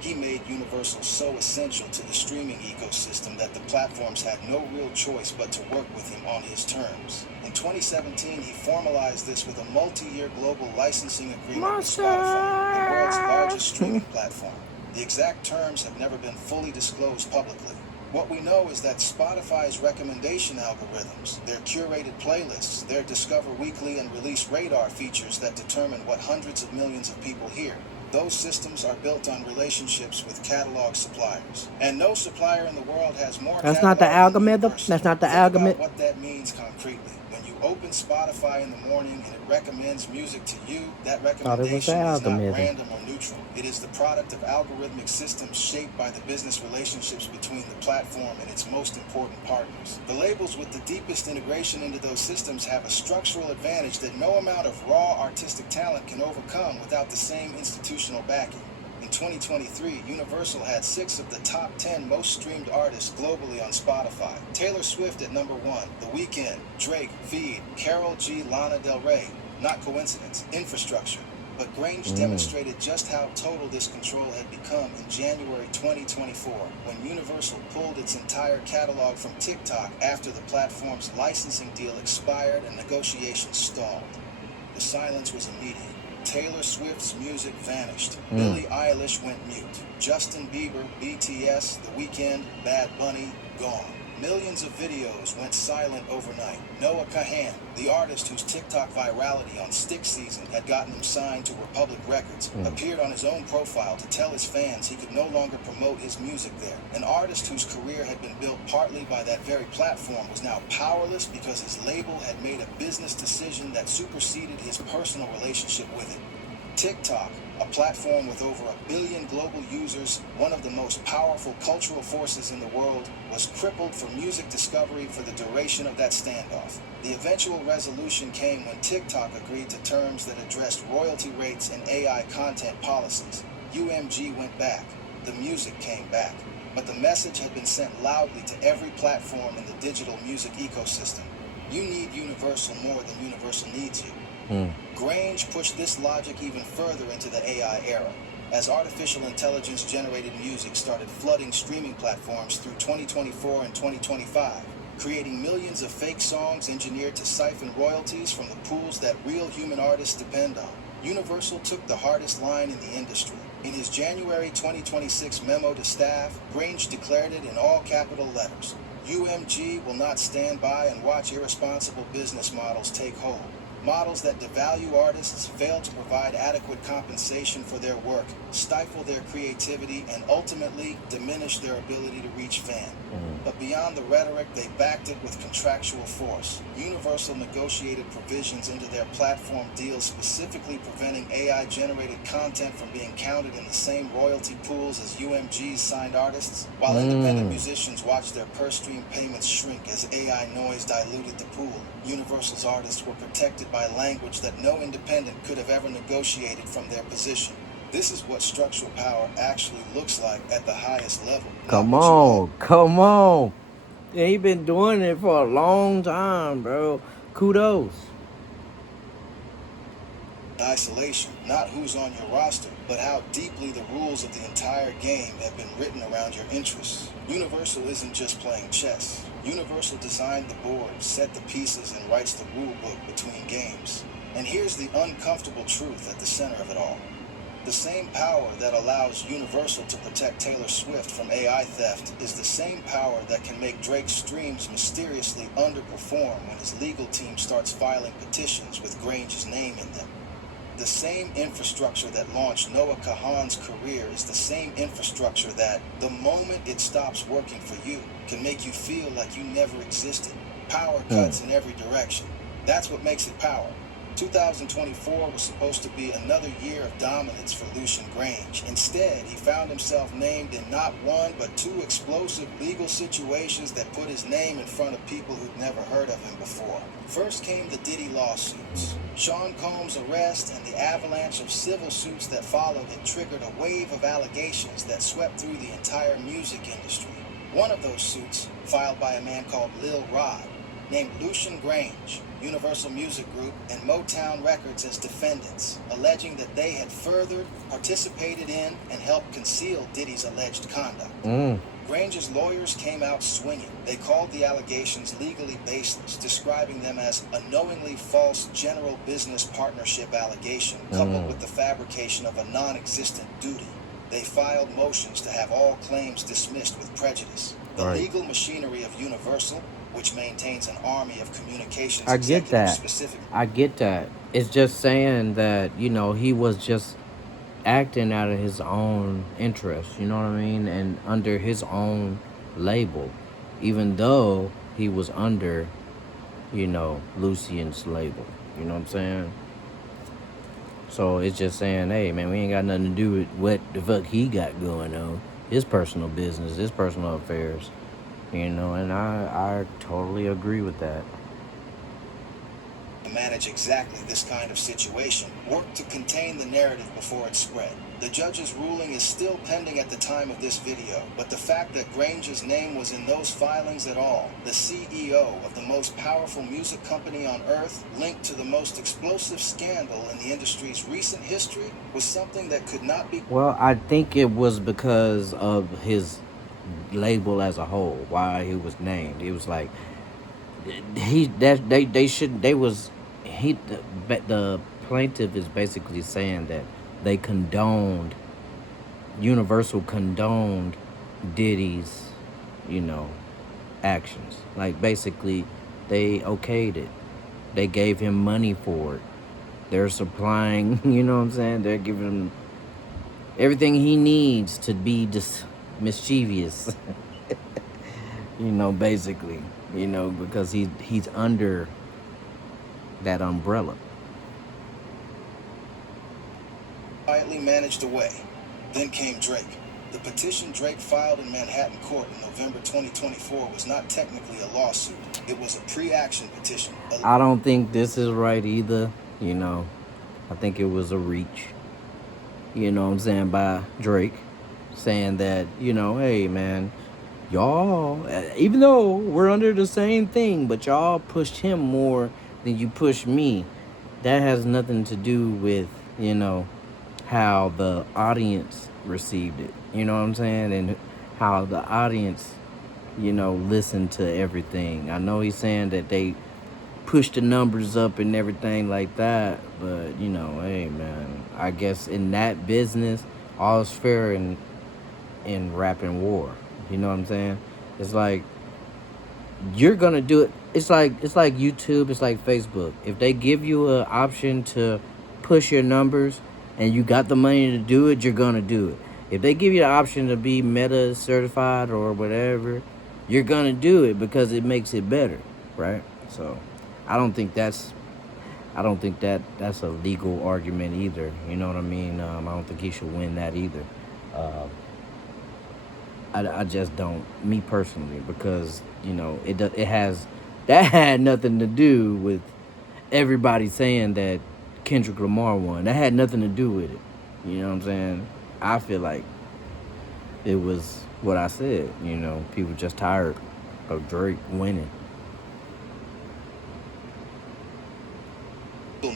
He made Universal so essential to the streaming ecosystem that the platforms had no real choice but to work with him on his terms. In 2017, he formalized this with a multi-year global licensing agreement with Spotify, the world's largest streaming platform. The exact terms have never been fully disclosed publicly. What we know is that Spotify's recommendation algorithms, their curated playlists, their Discover Weekly and Release Radar features that determine what hundreds of millions of people hear, those systems are built on relationships with catalog suppliers. And no supplier in the world has more That's not the algorithm. That's not the Think algorithm. about what that means concretely. When you open Spotify in the morning and it recommends music to you, that recommendation is not random or neutral. It is the product of algorithmic systems shaped by the business relationships between the platform and its most important partners. The labels with the deepest integration into those systems have a structural advantage that no amount of raw artistic talent can overcome without the same institutional backing. In 2023, Universal had 6 of the top 10 most streamed artists globally on Spotify. Taylor Swift at number 1, The Weeknd, Drake, Feed, Karol G, Lana Del Rey. Not coincidence, infrastructure. But Grange demonstrated just how total this control had become in January 2024, when Universal pulled its entire catalog from TikTok after the platform's licensing deal expired and negotiations stalled. The silence was immediate. Taylor Swift's music vanished. Billie Eilish went mute. Justin Bieber, BTS, The Weeknd, Bad Bunny, gone. Millions of videos went silent overnight. Noah Kahan, the artist whose TikTok virality on Stick Season had gotten him signed to Republic Records, appeared on his own profile to tell his fans he could no longer promote his music there. An artist whose career had been built partly by that very platform was now powerless because his label had made a business decision that superseded his personal relationship with it. TikTok, a platform with over 1 billion global users, one of the most powerful cultural forces in the world, was crippled for music discovery for the duration of that standoff. The eventual resolution came when TikTok agreed to terms that addressed royalty rates and AI content policies. UMG went back. The music came back. But the message had been sent loudly to every platform in the digital music ecosystem. You need Universal more than Universal needs you. Grange pushed this logic even further into the AI era, as artificial intelligence-generated music started flooding streaming platforms through 2024 and 2025, creating millions of fake songs engineered to siphon royalties from the pools that real human artists depend on. Universal took the hardest line in the industry. In his January 2026 memo to staff, Grange declared it in all capital letters: UMG will not stand by and watch irresponsible business models take hold. Models that devalue artists, fail to provide adequate compensation for their work, stifle their creativity, and ultimately diminish their ability to reach fans. But beyond the rhetoric, they backed it with contractual force. Universal negotiated provisions into their platform deals specifically preventing AI-generated content from being counted in the same royalty pools as UMG's signed artists, while independent musicians watched their per-stream payments shrink as AI noise diluted the pool. Universal's artists were protected by language that no independent could have ever negotiated from their position. This is what structural power actually looks like at the highest level. Come on. Yeah, he been doing it for a long time, bro. Kudos. Isolation, not who's on your roster, but how deeply the rules of the entire game have been written around your interests. Universal isn't just playing chess. Universal designed the board, set the pieces, and writes the rule book between games. And here's the uncomfortable truth at the center of it all. The same power that allows Universal to protect Taylor Swift from AI theft is the same power that can make Drake's streams mysteriously underperform when his legal team starts filing petitions with Grange's name in them. The same infrastructure that launched Noah Kahan's career is the same infrastructure that, the moment it stops working for you, can make you feel like you never existed. Power cuts in every direction. That's what makes it power. 2024 was supposed to be another year of dominance for Lucian Grange. Instead, he found himself named in not one but two explosive legal situations that put his name in front of people who'd never heard of him before. First came the Diddy lawsuits. Sean Combs' arrest and the avalanche of civil suits that followed had triggered a wave of allegations that swept through the entire music industry. One of those suits, filed by a man called Lil Rod, named Lucian Grange, Universal Music Group, and Motown Records as defendants, alleging that they had furthered, participated in, and helped conceal Diddy's alleged conduct. Grange's lawyers came out swinging. They called the allegations legally baseless, describing them as a knowingly false general business partnership allegation, coupled with the fabrication of a non-existent duty. They filed motions to have all claims dismissed with prejudice. The legal machinery of Universal, which maintains an army of communications I get that. specifically. I get that. It's just saying that, he was just acting out of his own interest, you know what I mean? And under his own label, even though he was under, Lucian's label. You know what I'm saying? So it's just saying, hey, man, we ain't got nothing to do with what the fuck he got going on. His personal business, his personal affairs. And I totally agree with that. To manage exactly this kind of situation, work to contain the narrative before it spread. The judge's ruling is still pending at the time of this video, but the fact that Grange's name was in those filings at all, the CEO of the most powerful music company on earth, linked to the most explosive scandal in the industry's recent history, was something that could not be... Well, I think it was because of his label as a whole, why he was named. It was like the plaintiff is basically saying that Universal condoned Diddy's actions. Like, basically they okayed it. They gave him money for it. They're supplying, what I'm saying, they're giving him everything he needs to be mischievous. Basically, because he's under that umbrella. Quietly managed away. Then came Drake. The petition Drake filed in Manhattan court in November 2024 was not technically a lawsuit. It was a pre-action petition. I don't think this is right either. I think it was a reach. What I'm saying, by Drake, saying that, hey, man, y'all, even though we're under the same thing, but y'all pushed him more than you pushed me. That has nothing to do with, how the audience received it. You know what I'm saying? And how the audience, listened to everything. I know he's saying that they pushed the numbers up and everything like that, but, hey, man, I guess in that business, all's fair in rap and war. You know what I'm saying? It's like, you're gonna do it. it's like YouTube, it's like Facebook. If they give you an option to push your numbers and you got the money to do it, you're gonna do it. If they give you the option to be Meta certified or whatever, you're gonna do it because it makes it better, right? So, I don't think that's a legal argument either. You know what I mean? I don't think he should win that either. I just don't, me personally, because it has that had nothing to do with everybody saying that Kendrick Lamar won. That had nothing to do with it. You know what I'm saying? I feel like it was what I said. People just tired of Drake winning.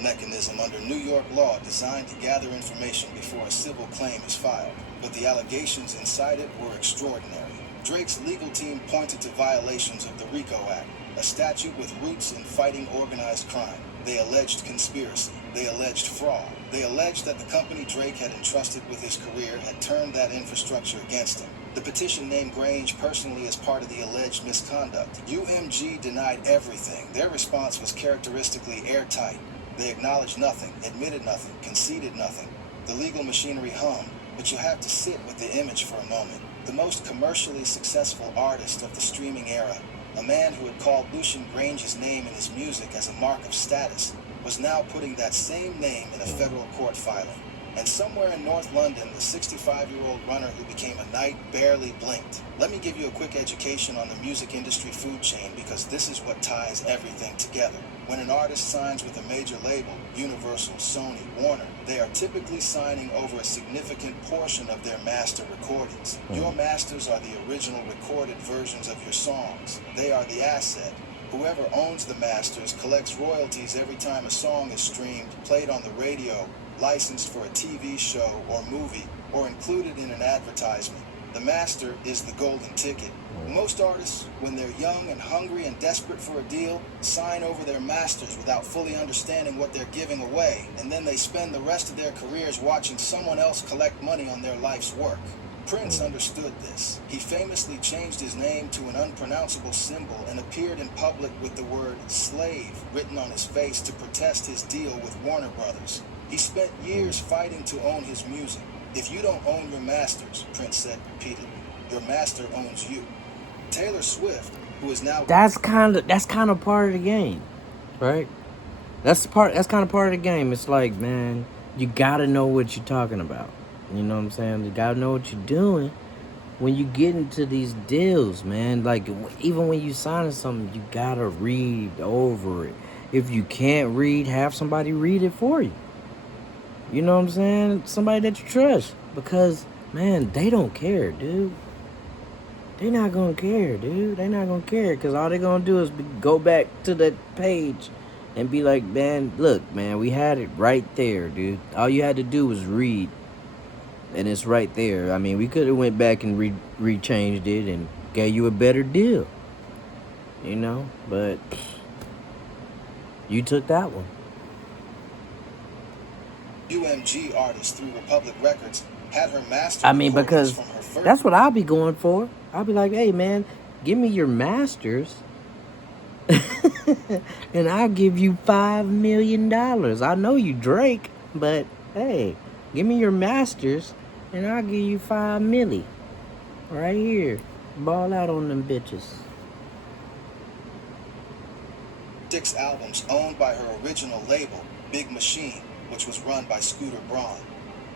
Mechanism under New York law designed to gather information before a civil claim is filed, but the allegations inside it were extraordinary. Drake's legal team pointed to violations of the RICO Act, a statute with roots in fighting organized crime. They alleged conspiracy. They alleged fraud. They alleged that the company Drake had entrusted with his career had turned that infrastructure against him. The petition named Grange personally as part of the alleged misconduct. UMG denied everything. Their response was characteristically airtight. They acknowledged nothing, admitted nothing, conceded nothing. The legal machinery hummed, but you have to sit with the image for a moment. The most commercially successful artist of the streaming era, a man who had called Lucian Grange's name in his music as a mark of status, was now putting that same name in a federal court filing. And somewhere in North London, the 65-year-old runner who became a knight barely blinked. Let me give you a quick education on the music industry food chain, because this is what ties everything together. When an artist signs with a major label, Universal, Sony, Warner, they are typically signing over a significant portion of their master recordings. Your masters are the original recorded versions of your songs. They are the asset. Whoever owns the masters collects royalties every time a song is streamed, played on the radio, licensed for a TV show or movie, or included in an advertisement. The master is the golden ticket. Most artists, when they're young and hungry and desperate for a deal, sign over their masters without fully understanding what they're giving away, and then they spend the rest of their careers watching someone else collect money on their life's work. Prince understood this. He famously changed his name to an unpronounceable symbol and appeared in public with the word slave written on his face to protest his deal with Warner Brothers. He spent years fighting to own his music. If you don't own your masters, Prince said repeatedly, your master owns you. Taylor Swift, who is now... That's kind of part of the game, right? That's kind of part of the game. It's like, man, you gotta know what you're talking about. You know what I'm saying? You gotta know what you're doing when you get into these deals, man. Like, even when you sign something, you gotta read over it. If you can't read, have somebody read it for you. You know what I'm saying? Somebody that you trust. Because, man, they don't care, dude. They're not gonna care, dude. They're not gonna care. Because all they're gonna do is go back to that page and be like, man, look, man, we had it right there, dude. All you had to do was read. And it's right there. I mean, we could have went back and rechanged it and gave you a better deal. You know? But you took that one. UMG artist through Republic Records had her master. I mean, because that's what I'll be going for. I'll be like, hey, man, give me your masters and I'll give you $5 million. I know you Drake, but hey, give me your masters and I'll give you $5 million. Right here. Ball out on them bitches. 6 albums owned by her original label, Big Machine, which was run by Scooter Braun.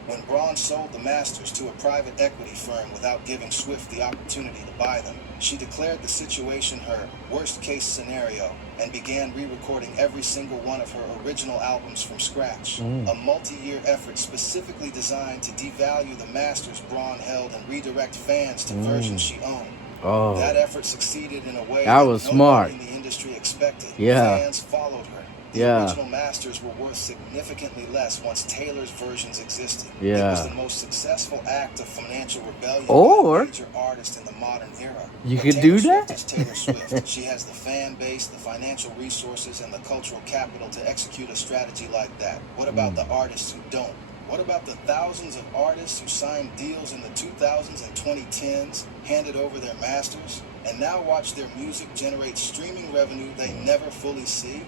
When Braun sold the masters to a private equity firm without giving Swift the opportunity to buy them, she declared the situation her worst-case scenario and began re-recording every single one of her original albums from scratch. A multi-year effort specifically designed to devalue the masters Braun held and redirect fans to versions she owned. Oh, that effort succeeded in a way that was smart. No one in the industry expected. Yeah. Fans followed her. The original masters were worth significantly less once Taylor's versions existed. It was the most successful act of financial rebellion by a major artist in the modern era. You could do that? Is Taylor Swift. She has the fan base, the financial resources, and the cultural capital to execute a strategy like that. What about the artists who don't? What about the thousands of artists who signed deals in the 2000s and 2010s, handed over their masters, and now watch their music generate streaming revenue they never fully see?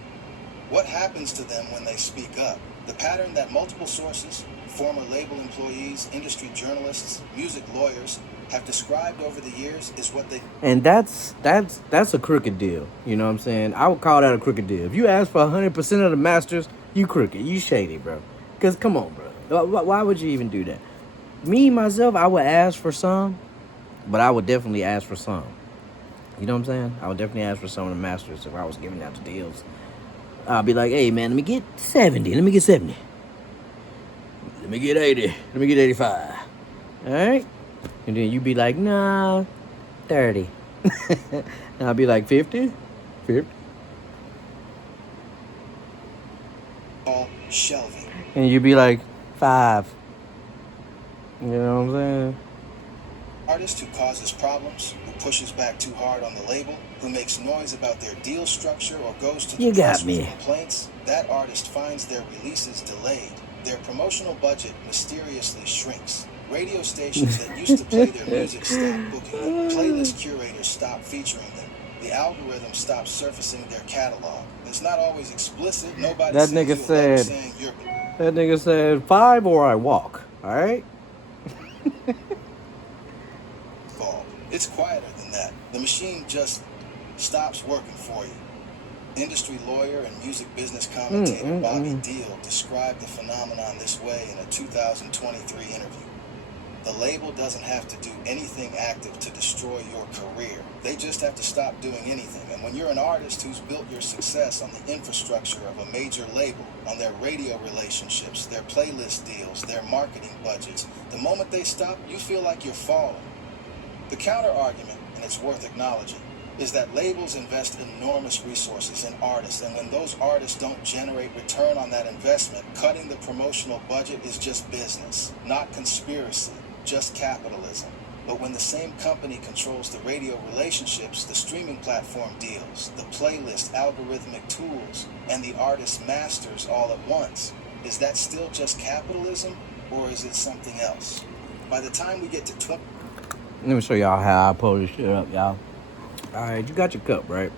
What happens to them when they speak up? The pattern that multiple sources, former label employees, industry journalists, music lawyers, have described over the years is what they... And that's a crooked deal. You know what I'm saying? I would call that a crooked deal. If you ask for 100% of the masters, you crooked. You shady, bro. Because, come on, bro. Why would you even do that? Me, myself, I would ask for some, but I would definitely ask for some. You know what I'm saying? I would definitely ask for some of the masters if I was giving out the deals. I'll be like, hey, man, let me get 70. Let me get 70. Let me get 80. Let me get 85. All right? And then you be like, nah, 30. And I'll be like, 50? 50? call shelving. And you be like, 5. You know what I'm saying? Artist who causes problems, who pushes back too hard on the label, who makes noise about their deal structure or goes to the You got press with me. complaints, that artist finds their releases delayed. Their promotional budget mysteriously shrinks. Radio stations that used to play their music stop booking them. Playlist curators stop featuring them. The algorithm stops surfacing their catalog. It's not always explicit. Nobody That sends nigga you a letter said- saying you're That nigga said 5 or I walk. All right? involved. It's quieter than that. The machine just stops working for you. Industry lawyer and music business commentator Bobby Deal described the phenomenon this way in a 2023 interview. The label doesn't have to do anything active to destroy your career. They just have to stop doing anything. And when you're an artist who's built your success on the infrastructure of a major label, on their radio relationships, their playlist deals, their marketing budgets, the moment they stop, you feel like you're falling. The counter argument, and it's worth acknowledging, is that labels invest enormous resources in artists, and when those artists don't generate return on that investment, cutting the promotional budget is just business, not conspiracy, just capitalism. But when the same company controls the radio relationships, the streaming platform deals, the playlist algorithmic tools, and the artist masters all at once, is that still just capitalism, or is it something else? By the time we get to Let me show y'all how I pull this shit up, y'all. Alright, you got your cup, right?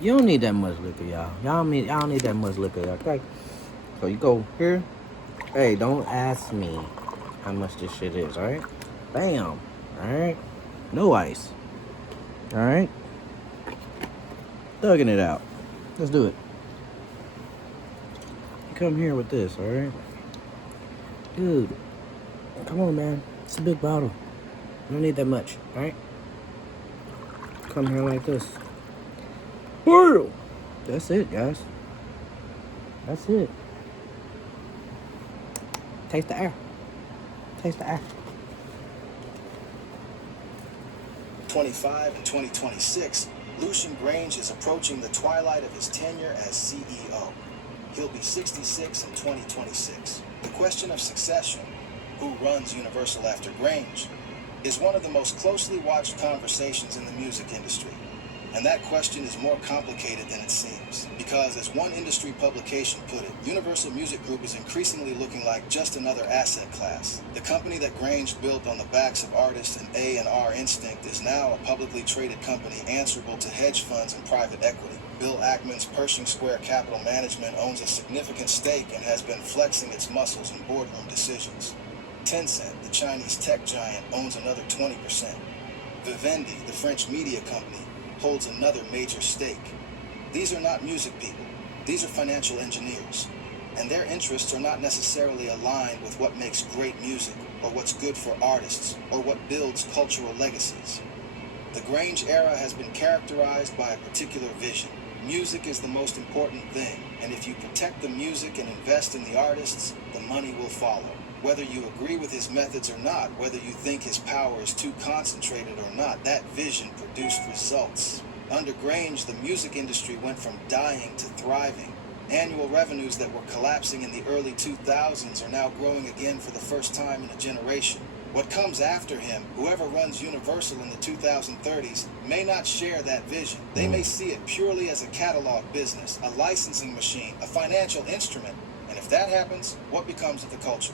You don't need that much liquor, y'all. Y'all don't need that much liquor, okay? So you go here. Hey, don't ask me how much this shit is, alright? Bam. Alright? No ice. Alright? Thugging it out. Let's do it. You come here with this, alright? Dude. Come on, man. It's a big bottle. You don't need that much, alright? Come here like this. Whoa! That's it, guys. That's it. Taste the air. Taste the air. 2025 and 2026, Lucian Grange is approaching the twilight of his tenure as CEO. He'll be 66 in 2026. The question of succession, who runs Universal after Grange, is one of the most closely watched conversations in the music industry. And that question is more complicated than it seems, because as one industry publication put it, Universal Music Group is increasingly looking like just another asset class. The company that Grange built on the backs of artists and A&R instinct is now a publicly traded company answerable to hedge funds and private equity. Bill Ackman's Pershing Square Capital Management owns a significant stake and has been flexing its muscles in boardroom decisions. Tencent, the Chinese tech giant, owns another 20%. Vivendi, the French media company, holds another major stake. These are not music people. These are financial engineers. And their interests are not necessarily aligned with what makes great music, or what's good for artists, or what builds cultural legacies. The Grange era has been characterized by a particular vision. Music is the most important thing, and if you protect the music and invest in the artists, the money will follow. Whether you agree with his methods or not, whether you think his power is too concentrated or not, that vision produced results. Under Grange, the music industry went from dying to thriving. Annual revenues that were collapsing in the early 2000s are now growing again for the first time in a generation. What comes after him, whoever runs Universal in the 2030s, may not share that vision. They may see it purely as a catalog business, a licensing machine, a financial instrument, And if that happens, what becomes of the culture?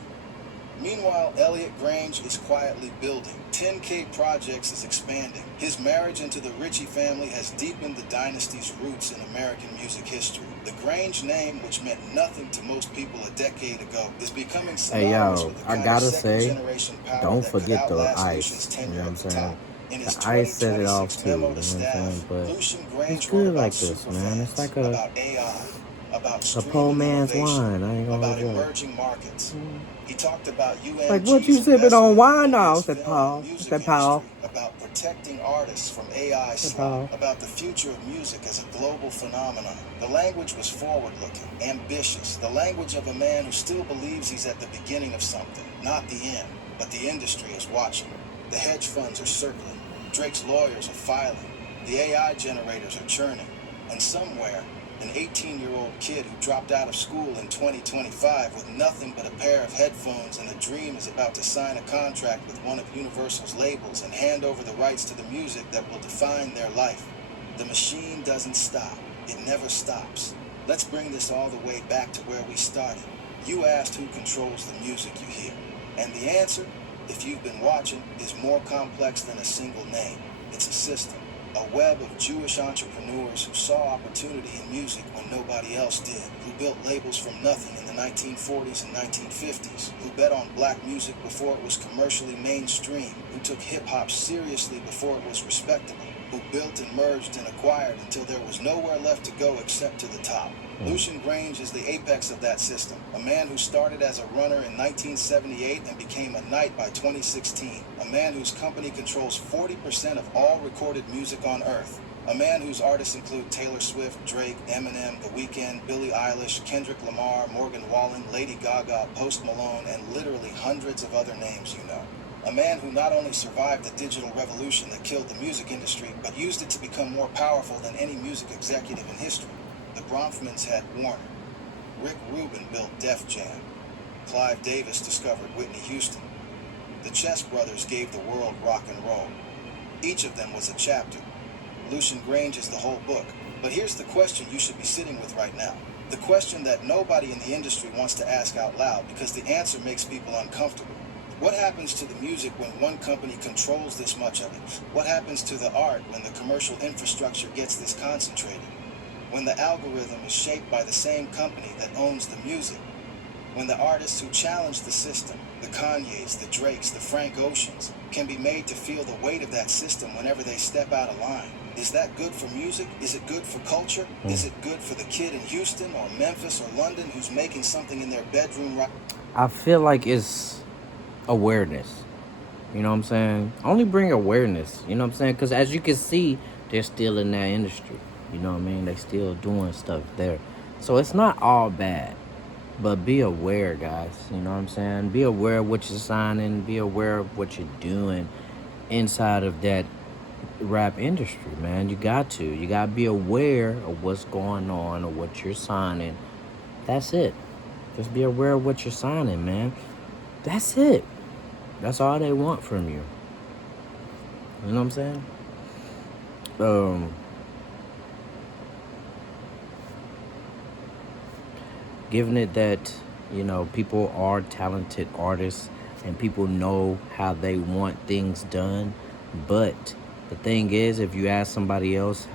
Meanwhile, Elliot Grange is quietly building. 10K Projects is expanding. His marriage into the Ritchie family has deepened the dynasty's roots in American music history. The Grange name, which meant nothing to most people a decade ago, is becoming synonymous with the I kind gotta of say, second-generation power don't that could forget the outlast ice. Lucian's You know tenure what I'm at the saying? top. In his The ice set it off 2026 too. You know memo what to I'm staff, saying? But Lucian it's Grange good wrote about like this, man. It's superfans, like a about AI, about poor streaming man's innovation, wine. I ain't gonna about lie. emerging markets. He talked about Like, what you UMG's sipping on investment wine in now? his Said film and Paul. music Said Paul. industry, about protecting artists from AI Said slop, Paul. about the future of music as a global phenomenon. The language was forward-looking, ambitious, the language of a man who still believes he's at the beginning of something, not the end. But the industry is watching. The hedge funds are circling. Drake's lawyers are filing. The AI generators are churning. And somewhere, an 18-year-old kid who dropped out of school in 2025 with nothing but a pair of headphones and a dream is about to sign a contract with one of Universal's labels and hand over the rights to the music that will define their life. The machine doesn't stop. It never stops. Let's bring this all the way back to where we started. You asked who controls the music you hear. And the answer, if you've been watching, is more complex than a single name. It's a system. A web of Jewish entrepreneurs who saw opportunity in music when nobody else did, who built labels from nothing in the 1940s and 1950s, who bet on black music before it was commercially mainstream, who took hip-hop seriously before it was respectable, who built and merged and acquired until there was nowhere left to go except to the top. Lucian Grange is the apex of that system, a man who started as a runner in 1978 and became a knight by 2016, a man whose company controls 40% of all recorded music on Earth, a man whose artists include Taylor Swift, Drake, Eminem, The Weeknd, Billie Eilish, Kendrick Lamar, Morgan Wallen, Lady Gaga, Post Malone, and literally hundreds of other names you know. A man who not only survived the digital revolution that killed the music industry, but used it to become more powerful than any music executive in history. The Bronfmans had Warner. Rick Rubin built Def Jam. Clive Davis discovered Whitney Houston. The Chess Brothers gave the world rock and roll. Each of them was a chapter. Lucian Grange is the whole book. But here's the question you should be sitting with right now. The question that nobody in the industry wants to ask out loud because the answer makes people uncomfortable. What happens to the music when one company controls this much of it? What happens to the art when the commercial infrastructure gets this concentrated? When the algorithm is shaped by the same company that owns the music? When the artists who challenge the system, the Kanyes, the Drakes, the Frank Oceans, can be made to feel the weight of that system whenever they step out of line? Is that good for music? Is it good for culture? Is it good for the kid in Houston or Memphis or London who's making something in their bedroom right? I feel like it's awareness. You know what I'm saying? Only bring awareness. You know what I'm saying? Because as you can see, they're still in that industry. You know what I mean? They still doing stuff there. So it's not all bad. But be aware, guys. You know what I'm saying? Be aware of what you're signing. Be aware of what you're doing inside of that rap industry, man. You got to. You got to be aware of what's going on or what you're signing. That's it. Just be aware of what you're signing, man. That's it. That's all they want from you. You know what I'm saying? Given it that, you know, people are talented artists and people know how they want things done, but the thing is, if you ask somebody else,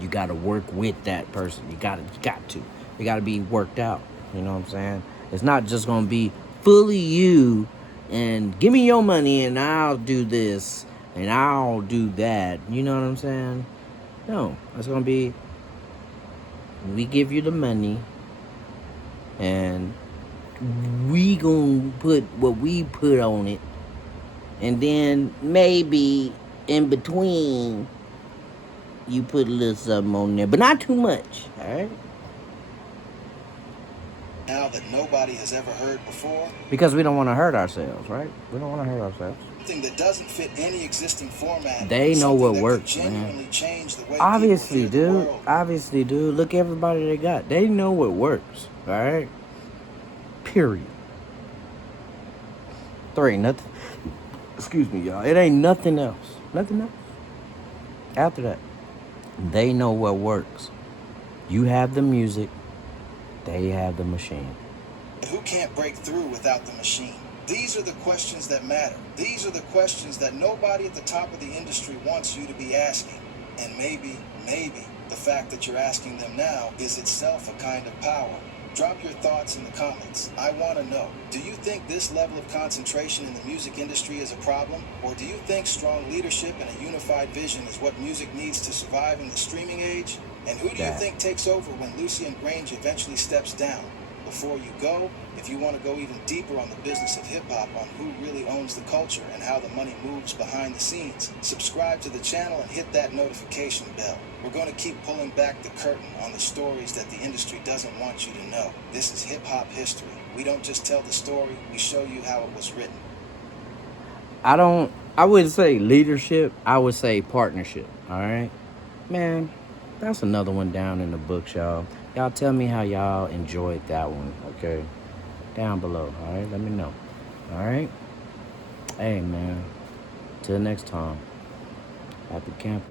you got to work with that person. You got to be worked out. You know what I'm saying? It's not just gonna be fully you and give me your money and I'll do this and I'll do that. You know what I'm saying? No, it's gonna be, we give you the money and we gonna put what we put on it, and then maybe in between you put a little something on there, but not too much. All right? Now that nobody has ever heard before. Because we don't want to hurt ourselves, right? We don't want to hurt ourselves. Something that doesn't fit any existing format. They know what that works, could man. genuinely change the way Obviously, people hear the dude. world. Obviously, dude. Look at everybody they got. They know what works. All right? Period. There ain't nothing. Excuse me, y'all. It ain't nothing else. Nothing else. After that, they know what works. You have the music. They have the machine. Who can't break through without the machine? These are the questions that matter. These are the questions that nobody at the top of the industry wants you to be asking. And maybe, the fact that you're asking them now is itself a kind of power. Drop your thoughts in the comments. I want to know, do you think this level of concentration in the music industry is a problem? Or do you think strong leadership and a unified vision is what music needs to survive in the streaming age? And who do you think takes over when Lucien Grange eventually steps down? Before you go, if you want to go even deeper on the business of hip-hop, on who really owns the culture and how the money moves behind the scenes, subscribe to the channel and hit that notification bell. We're going to keep pulling back the curtain on the stories that the industry doesn't want you to know. This is hip-hop history. We don't just tell the story, we show you how it was written. I wouldn't say leadership, I would say partnership, all right? Man, that's another one down in the books, y'all. Y'all tell me how y'all enjoyed that one, okay? Down below, all right? Let me know, all right? Hey, man, till next time, happy camping.